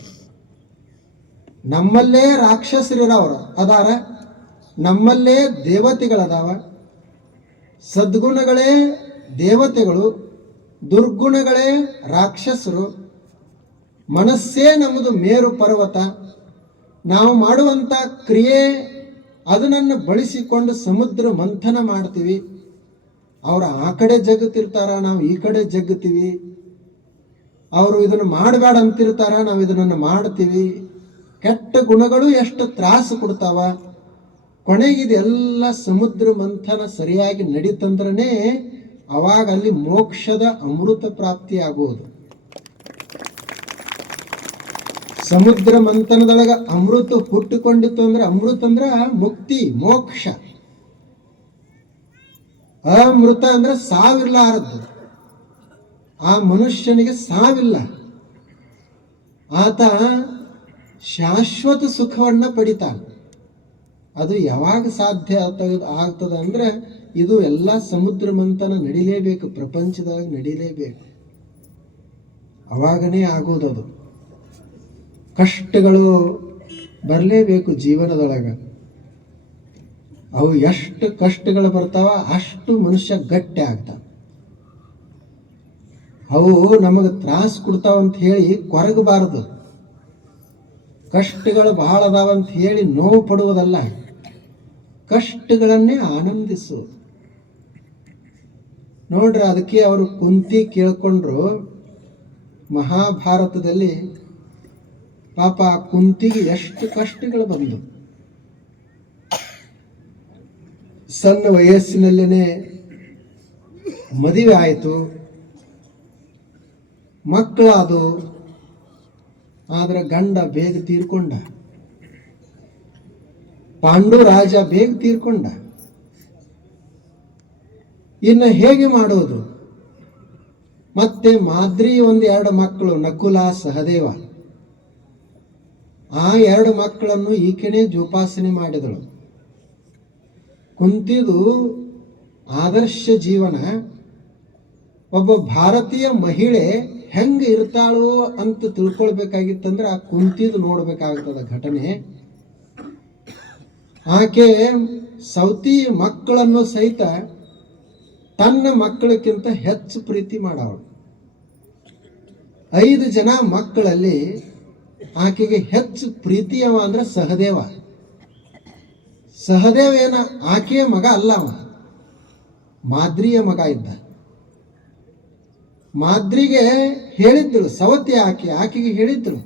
ನಮ್ಮಲ್ಲೇ ರಾಕ್ಷಸರಿರವ್ರ ಅದಾರ, ನಮ್ಮಲ್ಲೇ ದೇವತೆಗಳದಾವ. ಸದ್ಗುಣಗಳೇ ದೇವತೆಗಳು, ದುರ್ಗುಣಗಳೇ ರಾಕ್ಷಸರು. ಮನಸ್ಸೇ ನಮ್ಮದು ಮೇರು ಪರ್ವತ. ನಾವು ಮಾಡುವಂಥ ಕ್ರಿಯೆ ಅದನ್ನು ಬಳಸಿಕೊಂಡು ಸಮುದ್ರ ಮಂಥನ ಮಾಡ್ತೀವಿ. ಅವರು ಆ ಕಡೆ ಜಗ್ಗುತ್ತಿರ್ತಾರ, ನಾವು ಈ ಕಡೆ ಜಗ್ಗುತ್ತೀವಿ. ಅವರು ಇದನ್ನು ಮಾಡಬೇಡ ಅಂತಿರ್ತಾರ, ನಾವು ಇದನ್ನು ಮಾಡ್ತೀವಿ. ಕೆಟ್ಟ ಗುಣಗಳು ಎಷ್ಟು ತ್ರಾಸು ಕೊಡ್ತಾವ. ಕೊನೆಗಿದೆಲ್ಲ ಸಮುದ್ರ ಮಂಥನ ಸರಿಯಾಗಿ ನಡೀತಂದ್ರೇ ಅವಾಗ ಅಲ್ಲಿ ಮೋಕ್ಷದ ಅಮೃತ ಪ್ರಾಪ್ತಿ ಆಗುವುದು. ಸಮುದ್ರ ಮಂಥನದೊಳಗ ಅಮೃತ ಹುಟ್ಟಿಕೊಂಡಿತ್ತು ಅಂದ್ರೆ, ಅಮೃತ ಅಂದ್ರ ಮುಕ್ತಿ, ಮೋಕ್ಷ. ಅಮೃತ ಅಂದ್ರೆ ಸಾವಿರ್ಲಾರದ್ದು. ಆ ಮನುಷ್ಯನಿಗೆ ಸಾವಿಲ್ಲ. ಆತ ಶಾಶ್ವತ ಸುಖವನ್ನ ಪಡಿತಾನೆ. ಅದು ಯಾವಾಗ ಸಾಧ್ಯ ಆಗ್ತದ ಅಂದ್ರೆ ಇದು ಎಲ್ಲ ಸಮುದ್ರ ಮಂಥನ ನಡಿಲೇಬೇಕು, ಪ್ರಪಂಚದಾಗ ನಡಿಲೇಬೇಕು, ಅವಾಗನೇ ಆಗೋದದು. ಕಷ್ಟಗಳು ಬರಲೇಬೇಕು ಜೀವನದೊಳಗೆ. ಅವು ಎಷ್ಟು ಕಷ್ಟಗಳು ಬರ್ತಾವ ಅಷ್ಟು ಮನುಷ್ಯ ಗಟ್ಟಿ ಆಗ್ತಾವ. ಅವು ನಮಗೆ ತ್ರಾಸ ಕೊಡ್ತಾವಂತ ಹೇಳಿ ಕೊರಗಬಾರದು. ಕಷ್ಟಗಳು ಬಹಳ ಅದಾವಂತ ಹೇಳಿ ನೋವು ಪಡುವುದಲ್ಲ, ಕಷ್ಟಗಳನ್ನೇ ಆನಂದಿಸು. ನೋಡ್ರಿ, ಅದಕ್ಕೆ ಅವರು ಕುಂತಿ ಕೇಳ್ಕೊಂಡ್ರು. ಮಹಾಭಾರತದಲ್ಲಿ ಪಾಪ ಕುಂತಿಗೆ ಎಷ್ಟು ಕಷ್ಟಗಳು ಬಂದು, ಸಣ್ಣ ವಯಸ್ಸಿನಲ್ಲೇನೆ ಮದುವೆ ಆಯಿತು, ಮಕ್ಕಳಾದು. ಆದ್ರೆ ಗಂಡ ಬೇಗ ತೀರ್ಕೊಂಡ, ಪಾಂಡು ರಾಜ ಬೇಗ ತೀರ್ಕೊಂಡ. ಇನ್ನು ಹೇಗೆ ಮಾಡೋದು? ಮತ್ತೆ ಮಾದ್ರಿ 2 ಮಕ್ಕಳು, ನಕುಲ ಸಹದೇವ. ಆ 2 ಮಕ್ಕಳನ್ನು ಈಕೆನೇ ಜೋಪಾಸನೆ ಮಾಡಿದಳು. ಕುಂತಿದು ಆದರ್ಶ ಜೀವನ. ಒಬ್ಬ ಭಾರತೀಯ ಮಹಿಳೆ ಹೆಂಗೆ ಇರ್ತಾಳೋ ಅಂತ ತಿಳ್ಕೊಳ್ಬೇಕಾಗಿತ್ತಂದ್ರೆ ಆ ಕುಂತಿದು ನೋಡ್ಬೇಕಾಗ್ತದ ಘಟನೆ. ಆಕೆ ಸೌತಿ ಮಕ್ಕಳನ್ನು ಸಹಿತ ತನ್ನ ಮಕ್ಕಳಕ್ಕಿಂತ ಹೆಚ್ಚು ಪ್ರೀತಿ ಮಾಡವಳು. 5 ಜನ ಮಕ್ಕಳಲ್ಲಿ ಆಕೆಗೆ ಹೆಚ್ಚು ಪ್ರೀತಿಯವ ಅಂದ್ರೆ ಸಹದೇವ. ಸಹದೇವ ಏನ ಆಕೆಯ ಮಗ ಅಲ್ಲ, ಅವ ಮಾದ್ರಿಯ ಮಗ ಇದ್ದ. ಮಾದ್ರಿಗೆ ಹೇಳಿದ್ದಳು ಸವತಿ, ಆಕೆಗೆ ಹೇಳಿದ್ದಳು,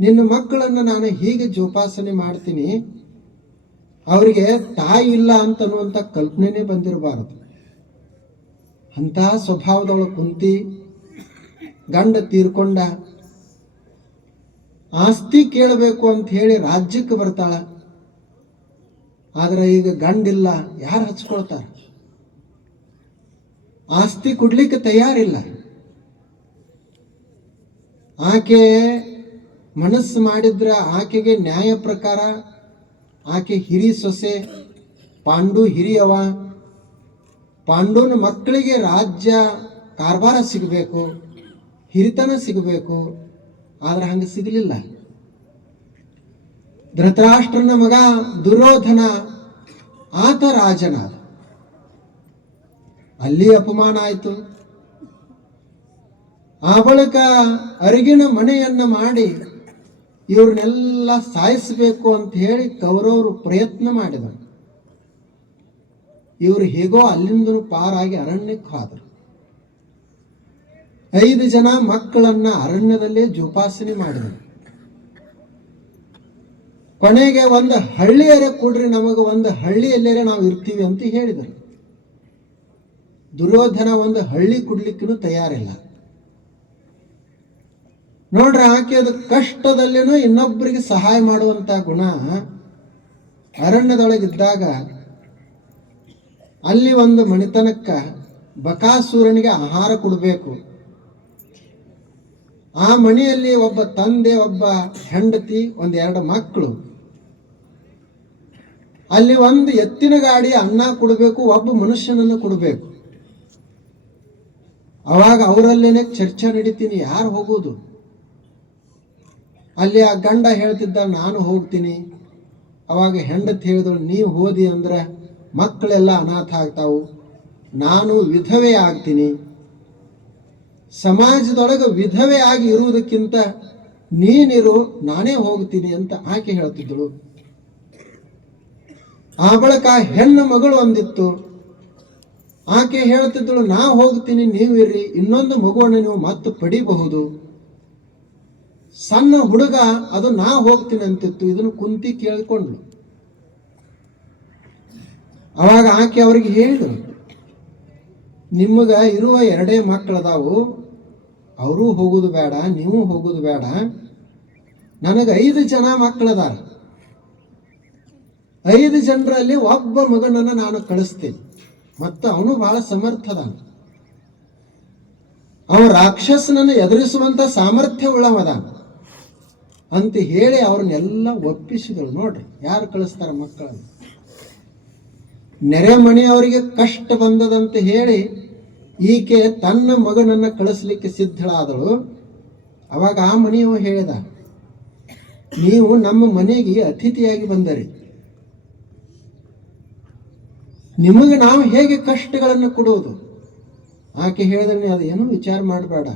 ನಿನ್ನ ಮಕ್ಕಳನ್ನು ನಾನು ಹೀಗೆ ಜೋಪಾಸನೆ ಮಾಡ್ತೀನಿ, ಅವರಿಗೆ ತಾಯಿ ಇಲ್ಲ ಅಂತನ್ನುವಂಥ ಕಲ್ಪನೆನೇ ಬಂದಿರಬಾರದು. ಅಂಥ ಸ್ವಭಾವದವಳು ಕುಂತಿ. ಗಂಡ ತೀರ್ಕೊಂಡ, ಆಸ್ತಿ ಕೇಳಬೇಕು ಅಂತ ಹೇಳಿ ರಾಜ್ಯಕ್ಕೆ ಬರ್ತಾಳ. ಆದ್ರೆ ಈಗ ಗಂಡಿಲ್ಲ, ಯಾರು ಹಚ್ಕೊಳ್ತಾರ? ಆಸ್ತಿ ಕೊಡ್ಲಿಕ್ಕೆ ತಯಾರಿಲ್ಲ. ಆಕೆ ಮನಸ್ಸು ಮಾಡಿದ್ರ ಆಕೆಗೆ ನ್ಯಾಯ ಪ್ರಕಾರ ಆಕೆ ಹಿರಿ ಸೊಸೆ, ಪಾಂಡು ಹಿರಿಯವ. ಪಾಂಡುನ ಮಕ್ಕಳಿಗೆ ರಾಜ್ಯ ಕಾರ್ಬಾರ ಸಿಗಬೇಕು, ಹಿರಿತನ ಸಿಗಬೇಕು. ಆದ್ರೆ ಹಂಗೆ ಸಿಗಲಿಲ್ಲ. ಧೃತರಾಷ್ಟ್ರನ ಮಗ ದುರ್ಯೋಧನ, ಆತ ರಾಜನಾದ. ಅಲ್ಲಿ ಅಪಮಾನ ಆಯಿತು. ಆ ಬಳಿಕ ಅರಿಗಿನ ಮನೆಯನ್ನ ಮಾಡಿ ಇವ್ರನ್ನೆಲ್ಲ ಸಾಯಿಸಬೇಕು ಅಂತ ಹೇಳಿ ಕೌರವರು ಪ್ರಯತ್ನ ಮಾಡಿದರು. ಇವರು ಹೇಗೋ ಅಲ್ಲಿಂದ ಪಾರಾಗಿ ಅರಣ್ಯಕ್ಕೆ ಹೋದರು. 5 ಜನ ಮಕ್ಕಳನ್ನ ಅರಣ್ಯದಲ್ಲೇ ಜೋಪಾಸನೆ ಮಾಡಿದರು. ಕೊನೆಗೆ ಒಂದು ಹಳ್ಳಿಯರೇ ಕೊಡ್ರಿ, ನಮಗೆ ಒಂದು ಹಳ್ಳಿಯಲ್ಲೇ ನಾವು ಇರ್ತೀವಿ ಅಂತ ಹೇಳಿದರು. ದುರ್ಯೋಧನ ಒಂದು ಹಳ್ಳಿ ಕೊಡ್ಲಿಕ್ಕೂ ತಯಾರಿಲ್ಲ. ನೋಡ್ರಿ, ಆಕೆ ಅದು ಕಷ್ಟದಲ್ಲೇನೂ ಇನ್ನೊಬ್ಬರಿಗೆ ಸಹಾಯ ಮಾಡುವಂತ ಗುಣ. ಅರಣ್ಯದೊಳಗಿದ್ದಾಗ ಅಲ್ಲಿ ಒಂದು ಮಣಿತನಕ್ಕ ಬಕಾಸೂರನಿಗೆ ಆಹಾರ ಕೊಡಬೇಕು. ಆ ಮನೆಯಲ್ಲಿ ಒಬ್ಬ ತಂದೆ, ಒಬ್ಬ ಹೆಂಡತಿ, 2 ಮಕ್ಕಳು. ಅಲ್ಲಿ ಒಂದು ಎತ್ತಿನ ಗಾಡಿ ಅನ್ನ ಕೊಡಬೇಕು, ಒಬ್ಬ ಮನುಷ್ಯನನ್ನು ಕೊಡಬೇಕು. ಅವಾಗ ಅವರಲ್ಲೇನೆ ಚರ್ಚೆ ನಡೀತೀನಿ, ಯಾರು ಹೋಗೋದು? ಅಲ್ಲಿ ಆ ಗಂಡ ಹೇಳ್ತಿದ್ದ, ನಾನು ಹೋಗ್ತೀನಿ. ಅವಾಗ ಹೆಂಡತಿ ಹೇಳಿದಳು, ನೀವು ಹೋದಿ ಅಂದ್ರೆ ಮಕ್ಕಳೆಲ್ಲ ಅನಾಥ ಆಗ್ತಾವು, ನಾನು ವಿಧವೆ ಆಗ್ತೀನಿ. ಸಮಾಜದೊಳಗೆ ವಿಧವೆ ಆಗಿ ಇರುವುದಕ್ಕಿಂತ ನೀನಿರು, ನಾನೇ ಹೋಗ್ತೀನಿ ಅಂತ ಆಕೆ ಹೇಳ್ತಿದ್ದಳು. ಆ ಬಳಿಕ ಹೆಣ್ಣು ಮಗಳು ಒಂದಿತ್ತು. ಆಕೆ ಹೇಳ್ತಿದ್ದಳು, ನಾ ಹೋಗ್ತೀನಿ, ನೀವಿರ್ರಿ, ಇನ್ನೊಂದು ಮಗುವನ್ನು ನೀವು ಮತ್ತೆ ಪಡಿಬಹುದು. ಸಣ್ಣ ಹುಡುಗ ಅದು ನಾ ಹೋಗ್ತೀನಿ ಅಂತಿತ್ತು. ಇದನ್ನು ಕುಂತಿ ಕೇಳಿಕೊಂಡ್ಳು. ಅವಾಗ ಆಕೆ ಅವ್ರಿಗೆ ಹೇಳಿದ್ರು, ನಿಮಗ ಇರುವ 2 ಮಕ್ಕಳದಾವು, ಅವರು ಹೋಗುದು ಬೇಡ, ನೀವು ಹೋಗುದು ಬೇಡ. ನನಗೆ 5 ಜನ ಮಕ್ಕಳದಾರ. 5 ಜನರಲ್ಲಿ ಒಬ್ಬ ಮಗನನ್ನು ನಾನು ಕಳಿಸ್ತೇನೆ. ಮತ್ತು ಅವನು ಬಹಳ ಸಮರ್ಥದ. ಅವ ರಾಕ್ಷಸನನ್ನು ಎದುರಿಸುವಂತ ಸಾಮರ್ಥ್ಯ ಉಳ್ಳವದ. ಅಂತ ಹೇಳಿ ಅವ್ರನ್ನೆಲ್ಲ ಒಪ್ಪಿಸಿದಳು. ನೋಡ್ರಿ ಯಾರು ಕಳಿಸ್ತಾರ ಮಕ್ಕಳನ್ನು. ನೆರೆಮನೆಯವರಿಗೆ ಕಷ್ಟ ಬಂದದಂತ ಹೇಳಿ ಈಕೆ ತನ್ನ ಮಗನನ್ನ ಕಳಿಸ್ಲಿಕ್ಕೆ ಸಿದ್ಧಳಾದಳು. ಅವಾಗ ಆ ಮನೆಯವ ಹೇಳಿದ, ನೀವು ನಮ್ಮ ಮನೆಗೆ ಅತಿಥಿಯಾಗಿ ಬಂದರಿ, ನಿಮಗೆ ನಾವು ಹೇಗೆ ಕಷ್ಟಗಳನ್ನು ಕೊಡುವುದು? ಆಕೆ ಹೇಳಿದ್ರೆ, ಅದೇನು ವಿಚಾರ ಮಾಡಬೇಡ,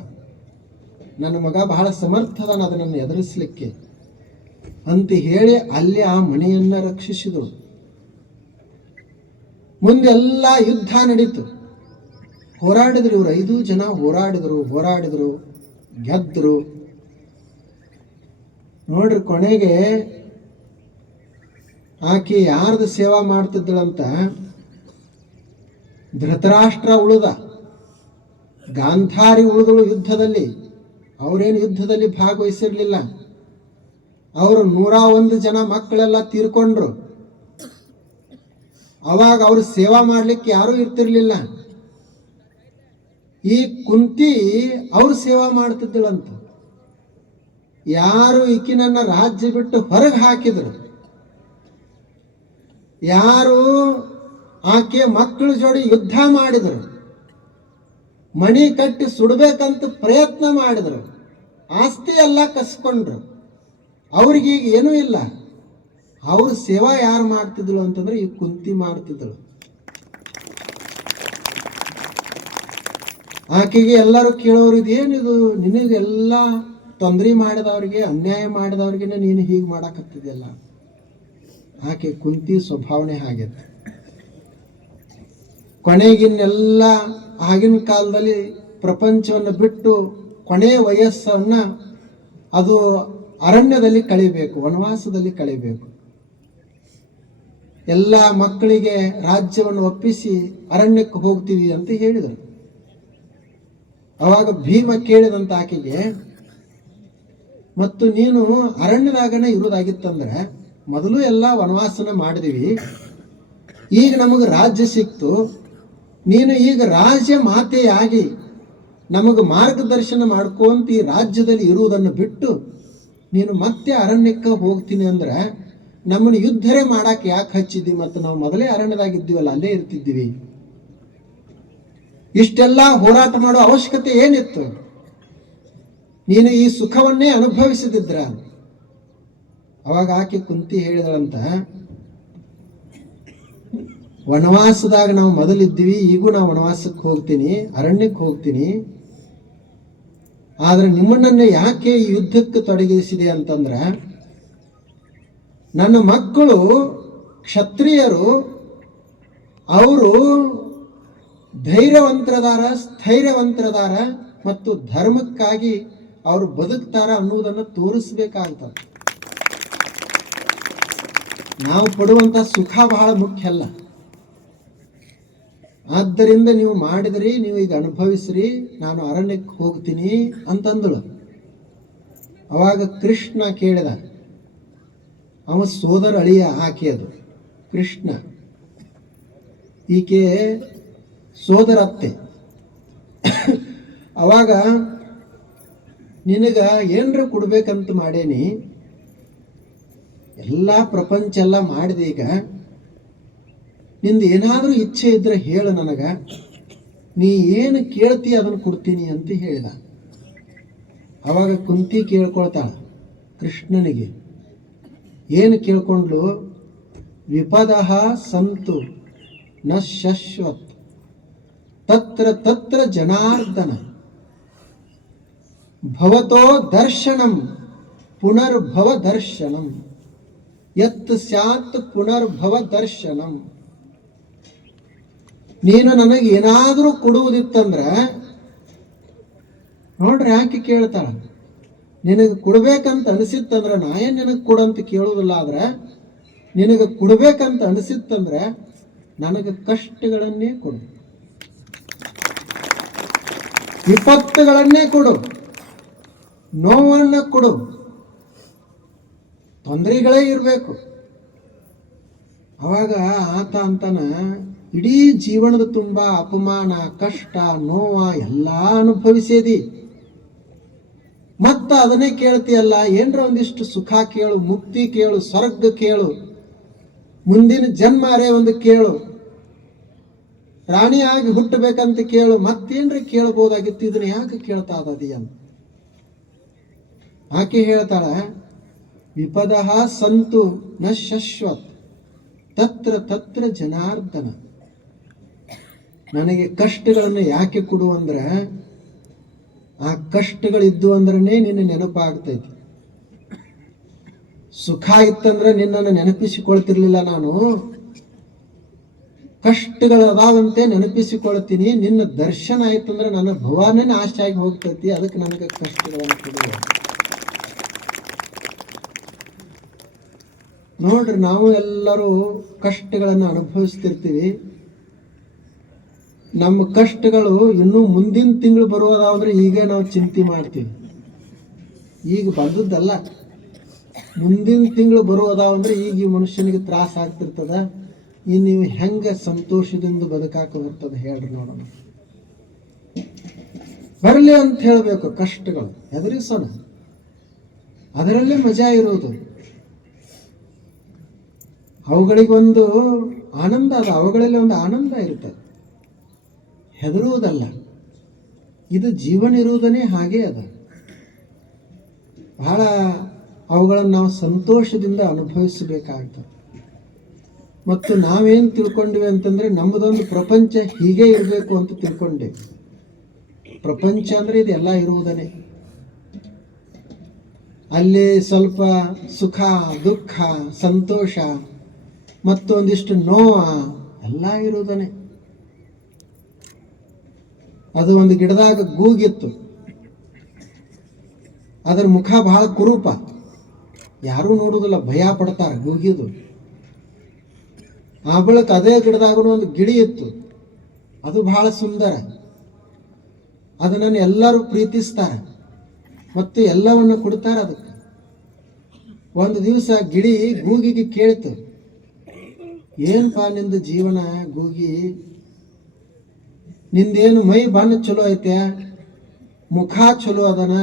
ನನ್ನ ಮಗ ಬಹಳ ಸಮರ್ಥದನ ಅದನ್ನು ಎದುರಿಸಲಿಕ್ಕೆ ಅಂತ ಹೇಳಿ ಅಲ್ಲಿ ಆ ಮನೆಯನ್ನ ರಕ್ಷಿಸಿದಳು. ಮುಂದೆಲ್ಲ ಯುದ್ಧ ನಡೀತು. ಹೋರಾಡಿದ್ರು ಇವರು 5 ಜನ ಹೋರಾಡಿದ್ರು ಗೆದ್ರು. ನೋಡ್ರಿ ಕೊನೆಗೆ ಆಕೆ ಯಾರ್ದು ಸೇವಾ ಮಾಡ್ತಿದ್ದಳಂತ, ಧೃತರಾಷ್ಟ್ರ ಉಳಿದ, ಗಾಂಧಾರಿ ಉಳಿದಳು ಯುದ್ಧದಲ್ಲಿ. ಅವರೇನು ಯುದ್ಧದಲ್ಲಿ ಭಾಗವಹಿಸಿರ್ಲಿಲ್ಲ. ಅವರು 101 ಜನ ಮಕ್ಕಳೆಲ್ಲ ತೀರ್ಕೊಂಡ್ರು. ಅವಾಗ ಅವ್ರ ಸೇವಾ ಮಾಡ್ಲಿಕ್ಕೆ ಯಾರೂ ಇರ್ತಿರ್ಲಿಲ್ಲ. ಈ ಕುಂತಿ ಅವ್ರ ಸೇವಾ ಮಾಡ್ತಿದ್ದಳಂತ. ಯಾರು ಈಕಿನನ್ನ ರಾಜ್ಯ ಬಿಟ್ಟು ಹೊರಗೆ ಹಾಕಿದ್ರು, ಯಾರು ಆಕೆ ಮಕ್ಕಳ ಜೋಡಿ ಯುದ್ಧ ಮಾಡಿದರು, ಮಣಿ ಕಟ್ಟಿ ಸುಡಬೇಕಂತ ಪ್ರಯತ್ನ ಮಾಡಿದರು, ಆಸ್ತಿ ಎಲ್ಲ ಕಸ್ಕೊಂಡ್ರು, ಅವ್ರಿಗೀಗ ಏನೂ ಇಲ್ಲ. ಅವ್ರ ಸೇವಾ ಯಾರು ಮಾಡ್ತಿದ್ಳು ಅಂತಂದ್ರೆ ಈ ಕುಂತಿ ಮಾಡ್ತಿದ್ದಳು. ಆಕೆಗೆ ಎಲ್ಲರೂ ಕೇಳೋರು, ಇದೇನಿದು, ನಿನಗೆಲ್ಲ ತೊಂದರೆ ಮಾಡಿದವ್ರಿಗೆ, ಅನ್ಯಾಯ ಮಾಡಿದವ್ರಿಗೆ ನೀನು ಹೀಗೆ ಮಾಡಕತ್ತಿದೆಯಲ್ಲ. ಆಕೆ ಕುಂತಿ ಸ್ವಭಾವನೆ ಹಾಗೈತೆ. ಕೊನೆಗಿನ್ನೆಲ್ಲ ಆಗಿನ ಕಾಲದಲ್ಲಿ ಪ್ರಪಂಚವನ್ನು ಬಿಟ್ಟು ಕೊನೆಯ ವಯಸ್ಸನ್ನ ಅದು ಅರಣ್ಯದಲ್ಲಿ ಕಳಿಬೇಕು, ವನವಾಸದಲ್ಲಿ ಕಳಿಬೇಕು. ಎಲ್ಲ ಮಕ್ಕಳಿಗೆ ರಾಜ್ಯವನ್ನು ಒಪ್ಪಿಸಿ ಅರಣ್ಯಕ್ಕೆ ಹೋಗ್ತೀವಿ ಅಂತ ಹೇಳಿದರು. ಅವಾಗ ಭೀಮ ಕೇಳಿದಂತ ಆಕೆಗೆ, ಮತ್ತು ನೀನು ಅರಣ್ಯದಾಗನೇ ಇರೋದಾಗಿತ್ತಂದ್ರೆ ಮೊದಲು ಎಲ್ಲ ವನವಾಸನ ಮಾಡಿದೀವಿ, ಈಗ ನಮಗೆ ರಾಜ್ಯ ಸಿಕ್ತು, ನೀನು ಈಗ ರಾಜ್ಯ ಮಾತೆಯಾಗಿ ನಮಗೆ ಮಾರ್ಗದರ್ಶನ ಮಾಡ್ಕೊಂತ ಈ ರಾಜ್ಯದಲ್ಲಿ ಇರುವುದನ್ನು ಬಿಟ್ಟು ನೀನು ಮತ್ತೆ ಅರಣ್ಯಕ್ಕೆ ಹೋಗ್ತೀನಿ ಅಂದ್ರೆ ನಮ್ಮನ್ನು ಯುದ್ಧರೇ ಮಾಡಕ್ಕೆ ಯಾಕೆ ಹಚ್ಚಿದ್ದಿ? ಮತ್ತು ನಾವು ಮೊದಲೇ ಅರಣ್ಯದಾಗಿದ್ದೀವಲ್ಲ, ಅಲ್ಲೇ ಇರ್ತಿದ್ದೀವಿ. ಇಷ್ಟೆಲ್ಲ ಹೋರಾಟ ಮಾಡೋ ಅವಶ್ಯಕತೆ ಏನಿತ್ತು? ನೀನು ಈ ಸುಖವನ್ನೇ ಅನುಭವಿಸದಿದ್ರ? ಅವಾಗ ಆಕೆ ಕುಂತಿ ಹೇಳಿದಳಂತ, ವನವಾಸದಾಗ ನಾವು ಮೊದಲಿದ್ದೀವಿ, ಈಗೂ ನಾವು ವನವಾಸಕ್ಕೆ ಹೋಗ್ತೀನಿ, ಅರಣ್ಯಕ್ಕೆ ಹೋಗ್ತೀನಿ. ಆದ್ರೆ ನಿಮ್ಮನ್ನೇ ಯಾಕೆ ಈ ಯುದ್ಧಕ್ಕೆ ತೊಡಗಿಸಿದೆ ಅಂತಂದ್ರೆ, ನನ್ನ ಮಕ್ಕಳು ಕ್ಷತ್ರಿಯರು, ಅವರು ಧೈರ್ಯವಂತರದಾರ, ಸ್ಥೈರ್ಯವಂತರದಾರ ಮತ್ತು ಧರ್ಮಕ್ಕಾಗಿ ಅವರು ಬದುಕ್ತಾರ ಅನ್ನುವುದನ್ನು ತೋರಿಸ್ಬೇಕಾಗ್ತದೆ. ನಾವು ಪಡುವಂತ ಸುಖ ಬಹಳ ಮುಖ್ಯ ಅಲ್ಲ. ಆದ್ದರಿಂದ ನೀವು ಮಾಡಿದ್ರಿ, ನೀವು ಈಗ ಅನುಭವಿಸ್ರಿ, ನಾನು ಅರಣ್ಯಕ್ಕೆ ಹೋಗ್ತೀನಿ ಅಂತಂದಳು. ಅವಾಗ ಕೃಷ್ಣ ಕೇಳಿದ, ಅವ ಸೋದರ ಅಳಿಯ ಆಕೆ, ಅದು ಕೃಷ್ಣ, ಈಕೆ ಸೋದರತ್ತೆ. ಅವಾಗ ನಿನಗ ಏನ್ರ ಕೊಡ್ಬೇಕಂತ ಮಾಡೇನಿ, ಎಲ್ಲ ಪ್ರಪಂಚ ಎಲ್ಲ ಮಾಡಿದೆ, ಈಗ ನಿಂದು ಏನಾದರೂ ಇಚ್ಛೆ ಇದ್ರೆ ಹೇಳು ನನಗ, ನೀ ಏನು ಕೇಳ್ತಿ ಅದನ್ನು ಕೊಡ್ತೀನಿ ಅಂತ ಹೇಳಿದ. ಅವಾಗ ಕುಂತಿ ಕೇಳ್ಕೊಳ್ತಾಳ ಕೃಷ್ಣನಿಗೆ. ಏನು ಕೇಳ್ಕೊಂಡ್ಲು? ವಿಪದಃ ಸಂತು ನ ಶಶ್ವತ್ ತತ್ರ ತತ್ರ ಜನಾರ್ದನ ಭವತೋ ದರ್ಶನಂ ಪುನರ್ಭವ ದರ್ಶನಂ ಯತ್ ಸ್ಯಾತ್ ಪುನರ್ಭವ ದರ್ಶನಂ. ನೀನು ನನಗೆ ಏನಾದರೂ ಕೊಡುವುದಿತ್ತಂದ್ರೆ, ನೋಡ್ರಿ ಯಾಕೆ ಕೇಳ್ತಾಳ, ನಿನಗೆ ಕೊಡ್ಬೇಕಂತ ಅನಿಸಿತ್ತಂದ್ರೆ ನಾ ಏನು ನಿನಗೆ ಕೊಡಂತ ಕೇಳುವುದಿಲ್ಲ. ಆದ್ರೆ ನಿನಗೆ ಕೊಡ್ಬೇಕಂತ ಅನಿಸಿತ್ತಂದ್ರೆ ನನಗೆ ಕಷ್ಟಗಳನ್ನೇ ಕೊಡು, ವಿಪತ್ತುಗಳನ್ನೇ ಕೊಡು, ನೋವನ್ನು ಕೊಡು, ತೊಂದರೆಗಳೇ ಇರಬೇಕು. ಅವಾಗ ಆತ ಅಂತಾನ, ಇಡೀ ಜೀವನದ ತುಂಬ ಅಪಮಾನ, ಕಷ್ಟ, ನೋವ ಎಲ್ಲ ಅನುಭವಿಸಿದಿ, ಮತ್ತ ಅದನ್ನೇ ಕೇಳ್ತೀಯಲ್ಲ, ಏನ್ರ ಒಂದಿಷ್ಟು ಸುಖ ಕೇಳು, ಮುಕ್ತಿ ಕೇಳು, ಸ್ವರ್ಗ ಕೇಳು, ಮುಂದಿನ ಜನ್ಮಾರೇ ಒಂದು ಕೇಳು, ರಾಣಿಯಾಗಿ ಹುಟ್ಟಬೇಕಂತ ಕೇಳು, ಮತ್ತೇನ್ರಿ ಕೇಳ್ಬೋದಾಗಿತ್ತು, ಇದನ್ನ ಯಾಕೆ ಕೇಳ್ತಾ ಅಂತ. ಆಕೆ ಹೇಳ್ತಾಳ, ವಿಪದಃ ಸಂತು ನ ಶಶ್ವತ್ ತತ್ರ ತತ್ರ ಜನಾರ್ದನ. ನನಗೆ ಕಷ್ಟಗಳನ್ನು ಯಾಕೆ ಕೊಡು ಅಂದ್ರೆ, ಆ ಕಷ್ಟಗಳಿದ್ದು ಅಂದ್ರೆ ನಿನ್ನ ನೆನಪಾಗ್ತೈತಿ. ಸುಖ ಇತ್ತಂದ್ರೆ ನಿನ್ನನ್ನು ನೆನಪಿಸಿಕೊಳ್ತಿರ್ಲಿಲ್ಲ ನಾನು, ಕಷ್ಟಗಳದಾವಂತೆ ನೆನಪಿಸಿಕೊಳ್ತೀನಿ. ನಿನ್ನ ದರ್ಶನ ಆಯ್ತಂದ್ರೆ ನನ್ನ ಭವಾನೇ ನಾಶ ಆಗಿ ಹೋಗ್ತೈತಿ, ಅದಕ್ಕೆ ನನಗೆ ಕಷ್ಟಗಳನ್ನು ಕೊಡುವ. ನೋಡ್ರಿ, ನಾವು ಎಲ್ಲರೂ ಕಷ್ಟಗಳನ್ನು ಅನುಭವಿಸ್ತಿರ್ತೀವಿ. ನಮ್ಮ ಕಷ್ಟಗಳು ಇನ್ನೂ ಮುಂದಿನ ತಿಂಗಳು ಬರುವುದಾದ್ರೆ ಈಗ ನಾವು ಚಿಂತೆ ಮಾಡ್ತೀವಿ. ಈಗ ಬಂದದ್ದಲ್ಲ, ಮುಂದಿನ ತಿಂಗಳು ಬರುವುದಾವಂದ್ರೆ ಈಗ ಈ ಮನುಷ್ಯನಿಗೆ ತ್ರಾಸ ಆಗ್ತಿರ್ತದ. ಇನ್ನು ನೀವು ಹೆಂಗ ಸಂತೋಷದಿಂದ ಬದುಕಾಕ ಬರ್ತದ ಹೇಳ್ರಿ ನೋಡೋಣ. ಬರಲಿ ಅಂತ ಹೇಳಬೇಕು ಕಷ್ಟಗಳು, ಎದುರಿಸೋಣ, ಅದರಲ್ಲೇ ಮಜಾ ಇರೋದು. ಅವುಗಳಿಗೊಂದು ಆನಂದ ಅದ, ಅವುಗಳಲ್ಲಿ ಒಂದು ಆನಂದ ಇರ್ತದೆ, ಹೆದರುವುದಲ್ಲ. ಇದು ಜೀವನ ಇರುವುದನ್ನೇ ಹಾಗೇ ಅದ. ಬಹಳ ಅವುಗಳನ್ನು ನಾವು ಸಂತೋಷದಿಂದ ಅನುಭವಿಸಬೇಕಾಗ್ತದೆ. ಮತ್ತು ನಾವೇನು ತಿಳ್ಕೊಂಡಿವಿ ಅಂತಂದ್ರೆ, ನಮ್ಮದೊಂದು ಪ್ರಪಂಚ ಹೀಗೆ ಇರಬೇಕು ಅಂತ ತಿಳ್ಕೊಂಡೇವೆ. ಪ್ರಪಂಚ ಅಂದ್ರೆ ಇದೆಲ್ಲ ಇರುವುದನ್ನೇ. ಅಲ್ಲಿ ಸ್ವಲ್ಪ ಸುಖ, ದುಃಖ, ಸಂತೋಷ ಮತ್ತು ಒಂದಿಷ್ಟು ನೋವ ಎಲ್ಲ ಇರುವುದನ್ನೇ. ಅದು ಒಂದು ಗಿಡದಾಗ ಗೂಗಿತ್ತು, ಅದರ ಮುಖ ಬಹಳ ಕುರೂಪ, ಯಾರೂ ನೋಡುವುದಿಲ್ಲ, ಭಯ ಪಡ್ತಾರೆ ಗೂಗಿದು. ಆ ಬಳಿಕ ಅದೇ ಗಿಡದಾಗ ಒಂದು ಗಿಳಿ ಇತ್ತು, ಅದು ಬಹಳ ಸುಂದರ, ಅದನ್ನು ಎಲ್ಲರೂ ಪ್ರೀತಿಸ್ತಾರೆ ಮತ್ತು ಎಲ್ಲವನ್ನು ಕೊಡ್ತಾರೆ ಅದಕ್ಕೆ. ಒಂದು ದಿವಸ ಗಿಳಿ ಗೂಗಿಗೆ ಕೇಳ್ತು, ಏನಪ್ಪಾ ನಿಂದು ಜೀವನ ಗೂಗಿ, ನಿಂದೇನು ಮೈ ಬಣ್ಣ ಚಲೋ ಐತೆ, ಮುಖ ಚಲೋ ಅದನ,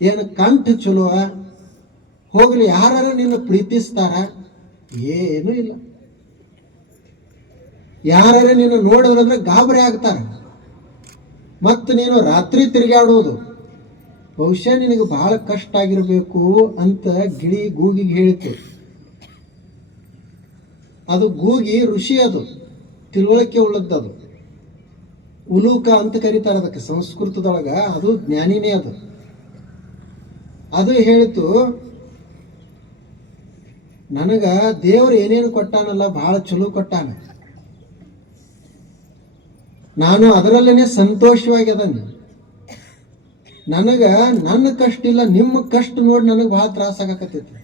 ಏನು ಕಂಠ ಚಲೋ, ಹೋಗ್ಲಿ ಯಾರು ನಿನ್ನ ಪ್ರೀತಿಸ್ತಾರ? ಏನೂ ಇಲ್ಲ. ಯಾರು ನಿನ್ನ ನೋಡಿದ್ರಂದ್ರೆ ಗಾಬರಿ ಆಗ್ತಾರ. ಮತ್ತು ನೀನು ರಾತ್ರಿ ತಿರುಗಾಡೋದು, ಬಹುಶಃ ನಿನಗೆ ಬಹಳ ಕಷ್ಟ ಆಗಿರಬೇಕು ಅಂತ ಗಿಳಿ ಗೂಗಿಗೆ ಹೇಳಿತು. ಅದು ಗೂಗಿ ಋಷಿ, ಅದು ತಿಳುವಳಿಕೆ ಉಳ್ಳದ್ದದು, ಉಲೂಕ ಅಂತ ಕರೀತಾರೆ ಅದಕ್ಕೆ ಸಂಸ್ಕೃತದೊಳಗ, ಅದು ಜ್ಞಾನಿನೇ ಅದು. ಅದು ಹೇಳಿತು, ನನಗ ದೇವರು ಏನೇನು ಕೊಟ್ಟಾನಲ್ಲ ಬಹಳ ಚಲೋ ಕೊಟ್ಟಾನ, ನಾನು ಅದರಲ್ಲೇನೆ ಸಂತೋಷವಾಗಿ ಅದನ್ನ. ನನಗ ನನ್ನ ಕಷ್ಟ ಇಲ್ಲ, ನಿಮ್ಮ ಕಷ್ಟ ನೋಡಿ ನನಗೆ ಬಹಳ ತ್ರಾಸ ಆಗಕತ್ತೈತಿ.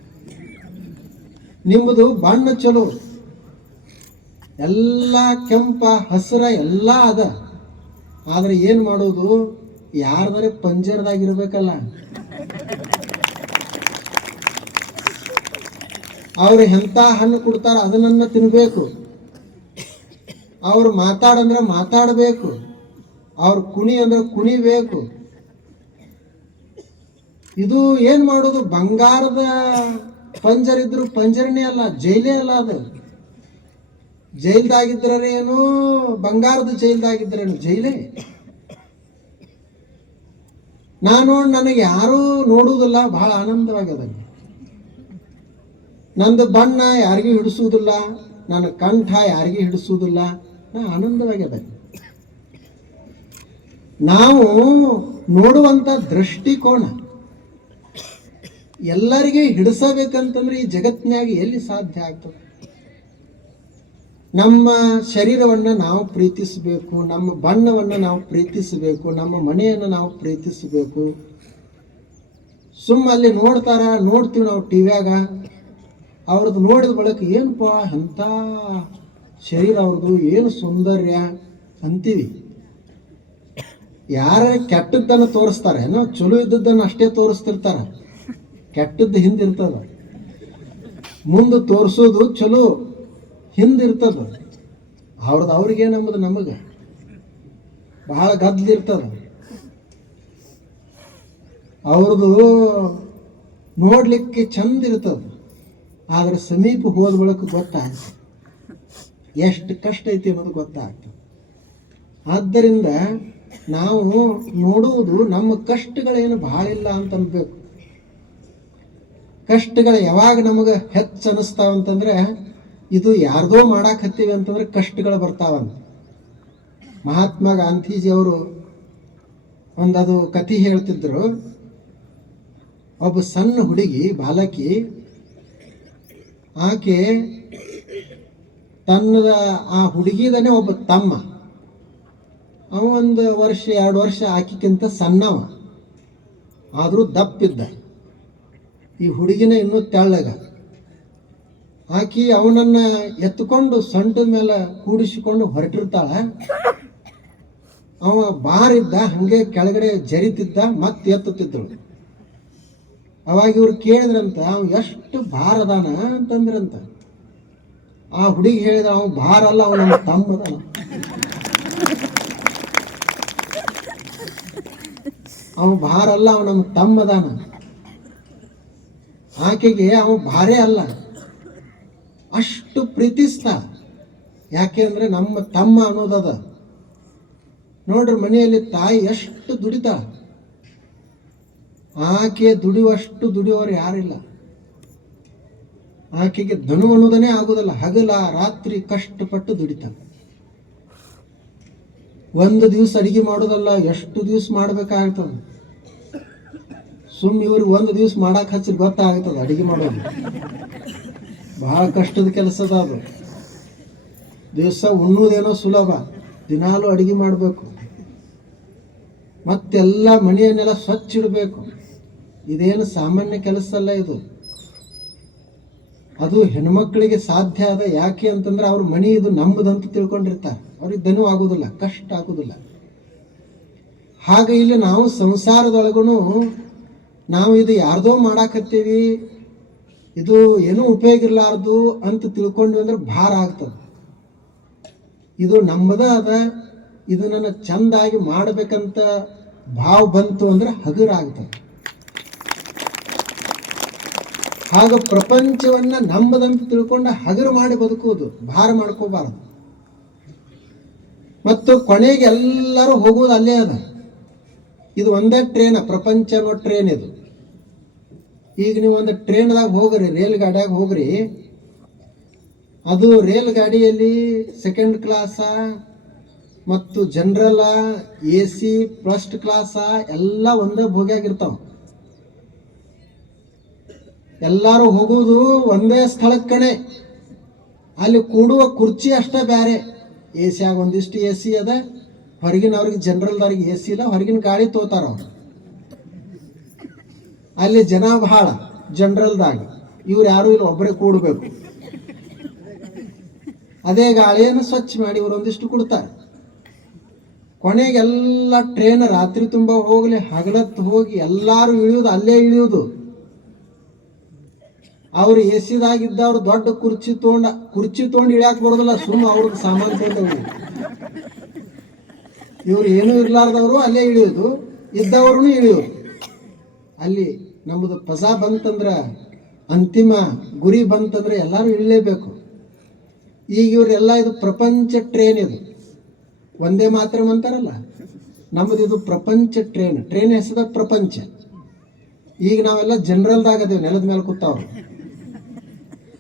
ನಿಮ್ಮದು ಬಣ್ಣ ಚಲೋ, ಎಲ್ಲ ಕೆಂಪ ಹಸಿರ ಎಲ್ಲ ಅದ, ಆದ್ರೆ ಏನು ಮಾಡೋದು, ಯಾರ್ದಾರೆ ಪಂಜರದಾಗಿರ್ಬೇಕಲ್ಲ. ಅವ್ರು ಎಂಥ ಹಣ್ಣು ಕೊಡ್ತಾರ ಅದನ್ನ ತಿನ್ಬೇಕು, ಅವ್ರು ಮಾತಾಡಂದ್ರೆ ಮಾತಾಡಬೇಕು, ಅವ್ರು ಕುಣಿ ಅಂದ್ರೆ ಕುಣಿಬೇಕು. ಇದು ಏನು ಮಾಡೋದು, ಬಂಗಾರದ ಪಂಜರಿದ್ರು ಪಂಜರನೇ ಅಲ್ಲ, ಜೈಲೇ ಅಲ್ಲ ಅದು. ಜೈಲ್ದಾಗಿದ್ರೇನು, ಬಂಗಾರದ ಜೈಲ್ದಾಗಿದ್ರೇನು, ಜೈಲೇ. ನನಗೆ ಯಾರೂ ನೋಡುವುದಿಲ್ಲ, ಬಹಳ ಆನಂದವಾಗ್ಯದ. ನಂದು ಬಣ್ಣ ಯಾರಿಗೂ ಹಿಡಿಸುವುದಿಲ್ಲ, ನನ್ನ ಕಂಠ ಯಾರಿಗೂ ಹಿಡಿಸುವುದಿಲ್ಲ, ನಾ ಆನಂದವಾಗ್ಯದ. ನಾವು ನೋಡುವಂತ ದೃಷ್ಟಿಕೋನ ಎಲ್ಲರಿಗೆ ಹಿಡಿಸಬೇಕಂತಂದ್ರೆ ಈ ಜಗತ್ತಿನಾಗ ಎಲ್ಲಿ ಸಾಧ್ಯ ಆಗ್ತದೆ? ನಮ್ಮ ಶರೀರವನ್ನು ನಾವು ಪ್ರೀತಿಸಬೇಕು, ನಮ್ಮ ಬಣ್ಣವನ್ನು ನಾವು ಪ್ರೀತಿಸಬೇಕು, ನಮ್ಮ ಮನೆಯನ್ನು ನಾವು ಪ್ರೀತಿಸಬೇಕು. ಅಲ್ಲಿ ನೋಡ್ತೀವಿ ನಾವು ಟಿವ್ಯಾಗ, ಅವ್ರದ್ದು ನೋಡಿದ ಬಳಿಕ ಏನಪ್ಪ ಎಂಥ ಶರೀರ ಅವ್ರದ್ದು, ಏನು ಸೌಂದರ್ಯ ಅಂತೀವಿ. ಯಾರ ಕೆಟ್ಟದ್ದನ್ನು ತೋರಿಸ್ತಾರೆ, ಏನೋ ಚಲೋ ಇದ್ದದ್ದನ್ನು ಅಷ್ಟೇ ತೋರಿಸ್ತಿರ್ತಾರ, ಕೆಟ್ಟದ್ದು ಹಿಂದಿರ್ತದ. ಮುಂದೆ ತೋರಿಸೋದು ಚಲೋ ಹಿಂದಿರ್ತದ. ಅವ್ರಿಗೆ ನಮ್ಮದು ನಮಗೆ ಬಹಳ ಗದ್ದಲಿರ್ತದ. ಅವ್ರದ್ದು ನೋಡ್ಲಿಕ್ಕೆ ಚಂದ ಇರ್ತದ, ಆದ್ರೆ ಸಮೀಪ ಹೋದ ಬಳಿಕ ಗೊತ್ತಾಗ್ತದೆ ಎಷ್ಟು ಕಷ್ಟ ಐತಿ ಅನ್ನೋದು ಗೊತ್ತಾಗ್ತದೆ. ಆದ್ದರಿಂದ ನಾವು ನೋಡುವುದು ನಮ್ಮ ಕಷ್ಟಗಳೇನು ಭಾಳ ಇಲ್ಲ ಅಂತ ಅನ್ಬೇಕು. ಕಷ್ಟಗಳು ಯಾವಾಗ ನಮಗೆ ಹೆಚ್ಚು ಅನ್ನಿಸ್ತಾವಂತಂದ್ರೆ ಇದು ಯಾರ್ದೋ ಮಾಡಾಕತ್ತೀವಿ ಅಂತಂದ್ರೆ ಕಷ್ಟಗಳು ಬರ್ತಾವಂತ. ಮಹಾತ್ಮ ಗಾಂಧೀಜಿಯವರು ಒಂದದು ಕಥೆ ಹೇಳ್ತಿದ್ರು. ಒಬ್ಬ ಸಣ್ಣ ಹುಡುಗಿ ಬಾಲಕಿ, ಆಕೆ ತನ್ನದ ಆ ಹುಡುಗಿದನೇ ಒಬ್ಬ ತಮ್ಮ, ಅವ 1 ವರ್ಷ 2 ವರ್ಷ ಆಕಿಕ್ಕಿಂತ ಸಣ್ಣವ, ಆದರೂ ದಪ್ಪಿದ್ದ. ಈ ಹುಡುಗಿನ ಇನ್ನೂ ತೆಳ್ಳಗ. ಆಕಿ ಅವನನ್ನ ಎತ್ತುಕೊಂಡು ಸೊಂಟದ ಮೇಲೆ ಕೂಡಿಸಿಕೊಂಡು ಹೊರಟಿರ್ತಾಳ. ಅವ ಬಾರಿದ್ದ, ಹಂಗೆ ಕೆಳಗಡೆ ಜರಿತಿದ್ದ, ಮತ್ತೆ ಎತ್ತುತ್ತಿದ್ದಳು. ಅವಾಗ ಇವ್ರು ಕೇಳಿದ್ರಂತ, ಅವ ಎಷ್ಟು ಭಾರ ಅದಾನ ಅಂತಂದ್ರಂತ. ಆ ಹುಡುಗಿ ಹೇಳಿದ, ಅವ ಭಾರ ಅಲ್ಲ, ಅವ ನಮ್ಮ ತಮ್ಮ ಅದಾನ. ಅವ ಭಾರ ಅಲ್ಲ, ಅವ ನಮ್ಮ ತಮ್ಮ ಅದಾನ. ಆಕೆಗೆ ಅವ ಭಾರೇ ಅಲ್ಲ, ಅಷ್ಟು ಪ್ರೀತಿಸ್ತಾ. ಯಾಕೆ ಅಂದ್ರೆ ನಮ್ಮ ತಮ್ಮ ಅನ್ನೋದದ. ನೋಡ್ರಿ, ಮನೆಯಲ್ಲಿ ತಾಯಿ ಎಷ್ಟು ದುಡಿತಾಳ, ಆಕೆ ದುಡಿಯುವಷ್ಟು ದುಡಿಯೋರು ಯಾರಿಲ್ಲ. ಆಕೆಗೆ ಧನು ಅನ್ನೋದನ್ನೇ ಆಗೋದಲ್ಲ, ಹಗಲ ರಾತ್ರಿ ಕಷ್ಟಪಟ್ಟು ದುಡಿತಾಳ. 1 ದಿವಸ ಅಡಿಗೆ ಮಾಡೋದಲ್ಲ, ಎಷ್ಟು ದಿವಸ ಮಾಡ್ಬೇಕಾಗ್ತದ. ಇವ್ರಿಗೆ 1 ದಿವಸ ಮಾಡಕ್ಕೆ ಹಚ್ಚಿ ಗೊತ್ತಾಗ್ತದ ಅಡಿಗೆ ಮಾಡೋದು. ಬಹಳ ಕಷ್ಟದ ಕೆಲಸದ ಅದು. ದಿವಸ ಉಣ್ಣುವುದೇನೋ ಸುಲಭ, ದಿನಾಲು ಅಡಿಗೆ ಮಾಡಬೇಕು, ಮತ್ತೆಲ್ಲ ಮನೆಯನ್ನೆಲ್ಲ ಸ್ವಚ್ಛ ಇಡಬೇಕು. ಇದೇನು ಸಾಮಾನ್ಯ ಕೆಲಸ ಅಲ್ಲ ಇದು. ಅದು ಹೆಣ್ಮಕ್ಳಿಗೆ ಸಾಧ್ಯ ಅದ. ಯಾಕೆ ಅಂತಂದ್ರೆ ಅವ್ರ ಮನೆ ಇದು ನಮ್ಮದಂತ ತಿಳ್ಕೊಂಡಿರ್ತಾರೆ. ಅವ್ರಿಗೆ ಧನು ಆಗೋದಿಲ್ಲ, ಕಷ್ಟ ಆಗೋದಿಲ್ಲ. ಹಾಗೆ ಇಲ್ಲಿ ನಾವು ಸಂಸಾರದೊಳಗೂ ನಾವು ಇದು ಯಾರ್ದೋ ಮಾಡಾಕತ್ತೀವಿ, ಇದು ಏನೂ ಉಪಯೋಗ ಇರಲಾರ್ದು ಅಂತ ತಿಳ್ಕೊಂಡ್ವಿ ಅಂದ್ರೆ ಭಾರ ಆಗ್ತದೆ. ಇದು ನಮ್ಮದ ಅದ, ಇದು ನನ್ನ ಚಂದಾಗಿ ಮಾಡಬೇಕಂತ ಭಾವ ಬಂತು ಅಂದ್ರೆ ಹಗುರ ಆಗ್ತದೆ. ಹಾಗ ಪ್ರಪಂಚವನ್ನ ನಮ್ಮದಂತ ತಿಳ್ಕೊಂಡು ಹಗುರು ಮಾಡಿ ಬದುಕುವುದು, ಭಾರ ಮಾಡ್ಕೋಬಾರದು. ಮತ್ತು ಕೊನೆಗೆ ಎಲ್ಲರೂ ಹೋಗುವುದು ಅಲ್ಲೇ ಅದ. ಇದು ಒಂದೇ ಟ್ರೇನ್, ಪ್ರಪಂಚ ಅನ್ನೋ ಟ್ರೇನ್ ಇದು. ಈಗ ನೀವು ಒಂದು ಟ್ರೇನ್ದಾಗ ಹೋಗ್ರಿ, ರೇಲ್ ಗಾಡಿಯಾಗ ಹೋಗ್ರಿ, ಅದು ರೇಲ್ ಗಾಡಿಯಲ್ಲಿ 2nd ಕ್ಲಾಸ ಮತ್ತು ಜನರಲ್, AC, ಫಸ್ಟ್ ಕ್ಲಾಸ ಎಲ್ಲ ಒಂದೇ ಬೋಗಿಯಾಗಿರ್ತಾವ. ಎಲ್ಲರೂ ಹೋಗುವುದು ಒಂದೇ ಸ್ಥಳಕ್ಕೆ ಕಣೆ. ಅಲ್ಲಿ ಕೂಡುವ ಕುರ್ಚಿ ಅಷ್ಟೇ ಬೇರೆ. AC ಒಂದಿಷ್ಟು AC ಅದ, ಹೊರಗಿನವ್ರಿಗೆ ಜನರಲ್ದವ್ರಿಗೆ AC ಇಲ್ಲ, ಹೊರಗಿನ ಗಾಡಿ ತೋತಾರ ಅವ್ರು. ಅಲ್ಲಿ ಜನ ಬಹಳ ಜನರಲ್ದಾಗ, ಇವ್ರು ಯಾರು ಇಲ್ಲ, ಒಬ್ಬರೇ ಕೂಡಬೇಕು. ಅದೇ ಗಾಳಿಯನ್ನು ಸ್ವಚ್ಛ ಮಾಡಿ ಇವರು ಒಂದಿಷ್ಟು ಕೊಡ್ತಾರೆ. ಕೊನೆಗೆಲ್ಲ ಟ್ರೇನ್ ರಾತ್ರಿ ತುಂಬ ಹೋಗ್ಲಿ ಹಗಲತ್ತು ಹೋಗಿ ಎಲ್ಲರೂ ಇಳಿಯೋದು, ಅಲ್ಲೇ ಇಳಿಯೋದು. ಅವ್ರು AC-ದಾಗಿದ್ದವ್ರು ದೊಡ್ಡ ಕುರ್ಚಿ ತೊಗೊಂಡು ಇಳಿಯಾಕೆ ಬರೋದಿಲ್ಲ, ಸುಮ್ಮ ಅವ್ರದ್ದು ಸಾಮಾನು ತೊಗೊಂಡು. ಇವ್ರು ಏನೂ ಇರ್ಲಾರ್ದವರು ಅಲ್ಲೇ ಇಳಿಯೋದು, ಇದ್ದವ್ರು ಇಳಿಯೋದು. ಅಲ್ಲಿ ನಮ್ಮದು ಪಜಾ ಬಂತಂದ್ರೆ, ಅಂತಿಮ ಗುರಿ ಬಂತಂದ್ರೆ ಎಲ್ಲರೂ ಇಳಲೇಬೇಕು. ಈಗ ಇವರೆಲ್ಲ ಇದು ಪ್ರಪಂಚ ಟ್ರೇನ್, ಇದು ಒಂದೇ ಮಾತ್ರ ಅಂತಾರಲ್ಲ, ನಮ್ಮದು ಇದು ಪ್ರಪಂಚ ಟ್ರೇನ್ ಹೆಸದ ಪ್ರಪಂಚ. ಈಗ ನಾವೆಲ್ಲ ಜನರಲ್ದಾಗ ಅದೇವು, ನೆಲದ ಮೇಲೆ ಕೂತಾವ್ರು.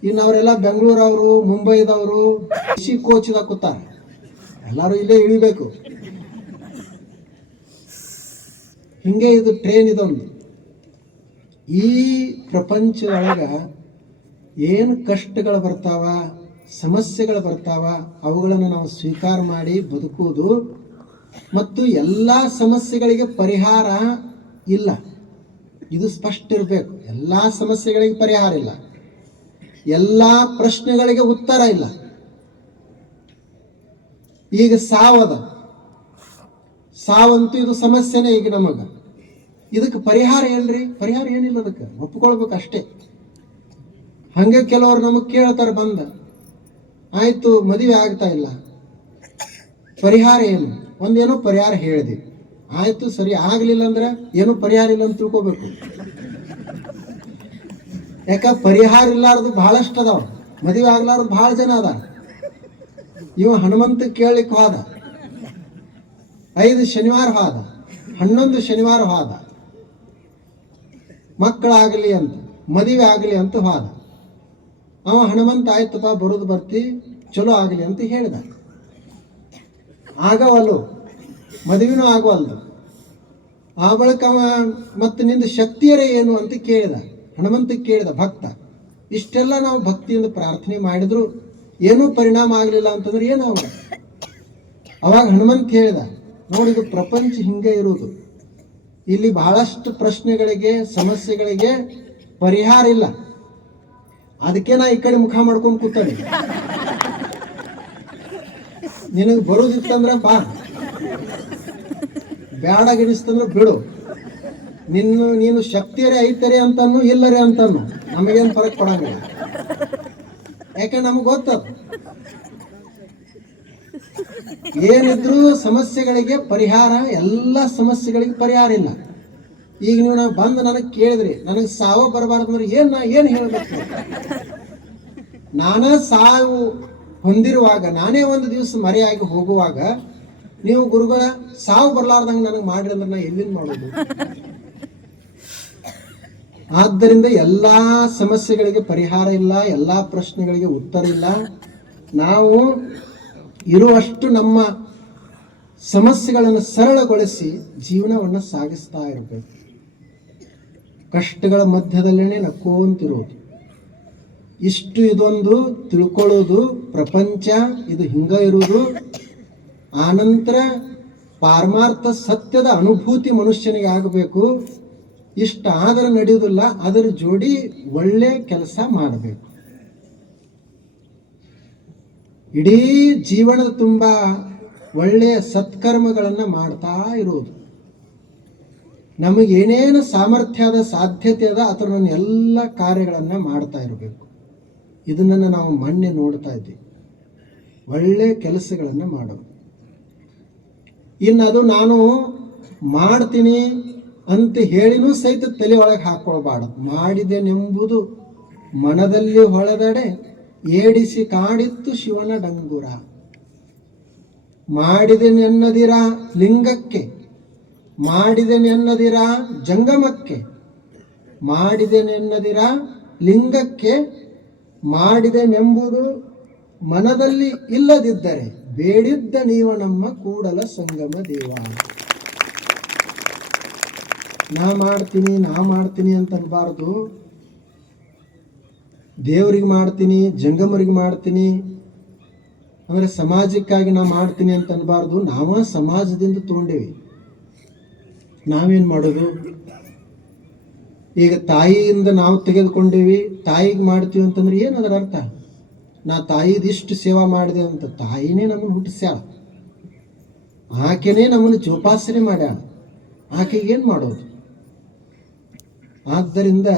ಇನ್ನವರೆಲ್ಲ ಬೆಂಗಳೂರವರು, ಮುಂಬೈದವರು, AC ಕೋಚ್ದಾಗ ಕೂತಾರ. ಎಲ್ಲರೂ ಇಲ್ಲೇ ಇಳಿಬೇಕು. ಹಿಂಗೆ ಇದು ಟ್ರೇನ್ ಇದೊಂದು. ಈ ಪ್ರಪಂಚದೊಳಗ ಏನು ಕಷ್ಟಗಳು ಬರ್ತಾವ, ಸಮಸ್ಯೆಗಳು ಬರ್ತಾವ, ಅವುಗಳನ್ನು ನಾವು ಸ್ವೀಕಾರ ಮಾಡಿ ಬದುಕುವುದು. ಮತ್ತು ಎಲ್ಲ ಸಮಸ್ಯೆಗಳಿಗೆ ಪರಿಹಾರ ಇಲ್ಲ, ಇದು ಸ್ಪಷ್ಟ ಇರಬೇಕು. ಎಲ್ಲ ಸಮಸ್ಯೆಗಳಿಗೆ ಪರಿಹಾರ ಇಲ್ಲ, ಎಲ್ಲ ಪ್ರಶ್ನೆಗಳಿಗೆ ಉತ್ತರ ಇಲ್ಲ. ಈಗ ಸಾವಂತೂ ಇದು ಸಮಸ್ಯೆನೇ ಈಗ ನಮಗೆ. ಇದಕ್ಕೆ ಪರಿಹಾರ ಏನ್ರಿ? ಪರಿಹಾರ ಏನಿಲ್ಲ, ಅದಕ್ಕೆ ಒಪ್ಕೊಳ್ಬೇಕು ಅಷ್ಟೇ. ಹಂಗೆ ಕೆಲವರು ನಮಗೆ ಕೇಳ್ತಾರೆ ಬಂದ, ಆಯ್ತು ಮದುವೆ ಆಗ್ತಾ ಇಲ್ಲ, ಪರಿಹಾರ ಏನು? ಒಂದೇನೋ ಪರಿಹಾರ ಹೇಳಿದೆ, ಆಯ್ತು ಸರಿ ಆಗಲಿಲ್ಲ ಅಂದ್ರೆ ಏನು ಪರಿಹಾರ ಇಲ್ಲ ಅಂತ ತಿಳ್ಕೊಬೇಕು. ಯಾಕ ಪರಿಹಾರ ಇಲ್ಲಾರ್ದು ಬಹಳಷ್ಟು ಅದಾವ, ಮದುವೆ ಆಗ್ಲಾರ್ದು ಬಹಳ ಜನ ಅದ. ಇವ ಹನುಮಂತ ಕೇಳಲಿಕ್ಕೆ ಹೋದ, 5 ಶನಿವಾರ ಹೋದ, 11 ಶನಿವಾರ ಹೋದ, ಮಕ್ಕಳಾಗಲಿ ಅಂತ, ಮದುವೆ ಆಗಲಿ ಅಂತ ಹೋದ. ಅವ ಹನುಮಂತ ಆಯ್ತಪ್ಪ ಬರೋದು ಬರ್ತಿ, ಚಲೋ ಆಗಲಿ ಅಂತ ಹೇಳಿದ. ಆಗವಲ್ಲು, ಮದುವೆನೂ ಆಗವಲ್ದು. ಆ ಬಳಿಕ ಅವ ಮತ್ತೆ ನಿಂದು ಶಕ್ತಿಯರೇ ಏನು ಅಂತ ಕೇಳಿದ, ಹನುಮಂತ ಕೇಳಿದ ಭಕ್ತ. ಇಷ್ಟೆಲ್ಲ ನಾವು ಭಕ್ತಿಯಿಂದ ಪ್ರಾರ್ಥನೆ ಮಾಡಿದ್ರು ಏನೂ ಪರಿಣಾಮ ಆಗಲಿಲ್ಲ ಅಂತಂದ್ರೆ ಏನಾಗ? ಅವಾಗ ಹನುಮಂತ ಹೇಳಿದ, ನೋಡಿದು ಪ್ರಪಂಚ ಹಿಂಗೆ ಇರುವುದು, ಇಲ್ಲಿ ಬಹಳಷ್ಟು ಪ್ರಶ್ನೆಗಳಿಗೆ ಸಮಸ್ಯೆಗಳಿಗೆ ಪರಿಹಾರ ಇಲ್ಲ. ಅದಕ್ಕೆ ನಾ ಈ ಕಡೆ ಮುಖ ಮಾಡ್ಕೊಂಡು ಕೂತಾನೆ. ನಿನಗೆ ಬರುದಿತ್ತಂದ್ರೆ ಬಾ, ಬೇಡ ಗಿಡಿಸ್ತಂದ್ರೆ ಬಿಡು. ನೀನು ಶಕ್ತಿಯರೇ ಐತರಿ ಅಂತಾನು ಇಲ್ಲರಿ ಅಂತಾನು ನಮಗೇನು ಫರಕ್ ಕೊಡಂಗಿಲ್ಲ. ಯಾಕೆ ನಮಗೆ ಗೊತ್ತದ, ಏನಿದ್ರು ಸಮಸ್ಯೆಗಳಿಗೆ ಪರಿಹಾರ, ಎಲ್ಲ ಸಮಸ್ಯೆಗಳಿಗೆ ಪರಿಹಾರ ಇಲ್ಲ. ಈಗ ನೀವು ನಾವು ಬಂದು ನನಗೆ ಕೇಳಿದ್ರಿ, ನನಗೆ ಸಾವು ಬರಬಾರ್ದು ಅಂದ್ರೆ ಏನು ಹೇಳಬೇಕು? ನಾನೇ ಸಾವು ಹೊಂದಿರುವಾಗ, ನಾನೇ ಒಂದು ದಿವಸ ಮರೆಯಾಗಿ ಹೋಗುವಾಗ ನೀವು ಗುರುಗಳ ಸಾವು ಬರಲಾರ್ದಂಗೆ ನನಗೆ ಮಾಡ್ರಿ ಅಂದ್ರೆ ನಾ ಎಲ್ಲಿಂದ ಮಾಡೋದು? ಆದ್ದರಿಂದ ಎಲ್ಲ ಸಮಸ್ಯೆಗಳಿಗೆ ಪರಿಹಾರ ಇಲ್ಲ, ಎಲ್ಲ ಪ್ರಶ್ನೆಗಳಿಗೆ ಉತ್ತರ ಇಲ್ಲ. ನಾವು ಇರುವಷ್ಟು ನಮ್ಮ ಸಮಸ್ಯೆಗಳನ್ನು ಸರಳಗೊಳಿಸಿ ಜೀವನವನ್ನು ಸಾಗಿಸ್ತಾ ಇರಬೇಕು. ಕಷ್ಟಗಳ ಮಧ್ಯದಲ್ಲೇ ನಕ್ಕೋಂತಿರೋದು. ಇಷ್ಟು ಇದೊಂದು ತಿಳ್ಕೊಳ್ಳೋದು, ಪ್ರಪಂಚ ಇದು ಹಿಂಗ ಇರುವುದು. ಆನಂತರ ಪಾರಮಾರ್ಥ ಸತ್ಯದ ಅನುಭೂತಿ ಮನುಷ್ಯನಿಗೆ ಆಗಬೇಕು. ಇಷ್ಟ ಆದ್ರೆ ನಡೆಯುವುದಿಲ್ಲ, ಅದರ ಜೋಡಿ ಒಳ್ಳೆ ಕೆಲಸ ಮಾಡಬೇಕು. ಇಡೀ ಜೀವನದ ತುಂಬ ಒಳ್ಳೆಯ ಸತ್ಕರ್ಮಗಳನ್ನು ಮಾಡ್ತಾ ಇರುವುದು. ನಮಗೇನೇನು ಸಾಮರ್ಥ್ಯ ಅದ, ಸಾಧ್ಯತೆ ಅದ, ಅದರ ಎಲ್ಲ ಕಾರ್ಯಗಳನ್ನು ಮಾಡ್ತಾ ಇರಬೇಕು. ಇದನ್ನು ನಾವು ಮೊನ್ನೆ ನೋಡ್ತಾ ಇದ್ದೀವಿ. ಒಳ್ಳೆ ಕೆಲಸಗಳನ್ನು ಮಾಡೋದು. ಇನ್ನು ಅದು ನಾನು ಮಾಡ್ತೀನಿ ಅಂತ ಹೇಳಿನೂ ಸಹಿತ ತಲೆ ಒಳಗೆ ಹಾಕ್ಕೊಳ್ಬಾರ್ದು. ಮಾಡಿದೆನೆಂಬುದು ಮನದಲ್ಲಿ ಹೊಳೆದಡೆ ಏಡಿಸಿ ಕಾಡಿತ್ತು ಶಿವನ ಡಂಗುರ. ಮಾಡಿದೆನೆನ್ನದಿರ ಲಿಂಗಕ್ಕೆ, ಮಾಡಿದೆನೆನ್ನದಿರ ಜಂಗಮಕ್ಕೆ, ಮಾಡಿದೆನೆನ್ನದಿರ ಲಿಂಗಕ್ಕೆ, ಮಾಡಿದೆನೆಂಬುದು ಮನದಲ್ಲಿ ಇಲ್ಲದಿದ್ದರೆ ಬೇಡಿದ್ದ ನೀವು ನಮ್ಮ ಕೂಡಲ ಸಂಗಮ ದೇವ. ನಾ ಮಾಡ್ತೀನಿ ಅಂತ ಅನ್ಬಾರ್ದು. ದೇವರಿಗೆ ಮಾಡ್ತೀನಿ, ಜಂಗಮರಿಗೆ ಮಾಡ್ತೀನಿ ಅಂದರೆ ಸಮಾಜಕ್ಕಾಗಿ ನಾ ಮಾಡ್ತೀನಿ ಅಂತ ಅನ್ಬಾರ್ದು. ನಾವ ಸಮಾಜದಿಂದ ತೊಗೊಂಡೇವಿ. ನಾವೇನು ಮಾಡೋದು? ಈಗ ತಾಯಿಯಿಂದ ನಾವು ತೆಗೆದುಕೊಂಡೇವಿ, ತಾಯಿಗೆ ಮಾಡ್ತೀವಿ ಅಂತಂದ್ರೆ ಏನು ಅದರ ಅರ್ಥ? ನಾ ತಾಯಿದಿಷ್ಟು ಸೇವಾ ಮಾಡಿದೆ ಅಂತ. ತಾಯಿನೇ ನಮ್ಮನ್ನು ಹುಟ್ಟಿಸ್ಯಾಳ, ಆಕೆನೇ ನಮ್ಮನ್ನು ಜೋಪಾಸನೆ ಮಾಡ್ಯಾಳ, ಆಕೆಗೆ ಏನು ಮಾಡೋದು? ಆದ್ದರಿಂದ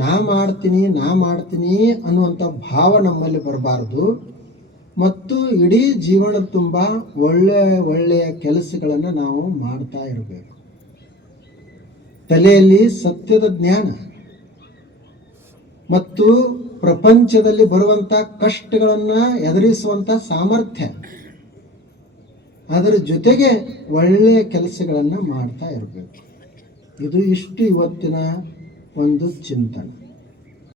ನಾ ಮಾಡ್ತೀನಿ ಅನ್ನುವಂಥ ಭಾವ ನಮ್ಮಲ್ಲಿ ಬರಬಾರ್ದು. ಮತ್ತು ಇಡೀ ಜೀವನದ ತುಂಬ ಒಳ್ಳೆಯ ಕೆಲಸಗಳನ್ನು ನಾವು ಮಾಡ್ತಾ ಇರಬೇಕು. ತಲೆಯಲ್ಲಿ ಸತ್ಯದ ಜ್ಞಾನ ಮತ್ತು ಪ್ರಪಂಚದಲ್ಲಿ ಬರುವಂಥ ಕಷ್ಟಗಳನ್ನು ಎದುರಿಸುವಂಥ ಸಾಮರ್ಥ್ಯ, ಅದರ ಜೊತೆಗೆ ಒಳ್ಳೆಯ ಕೆಲಸಗಳನ್ನು ಮಾಡ್ತಾ ಇರಬೇಕು. ಇಷ್ಟು ಇವತ್ತಿನ ಒಂದು ಚಿಂತನೆ.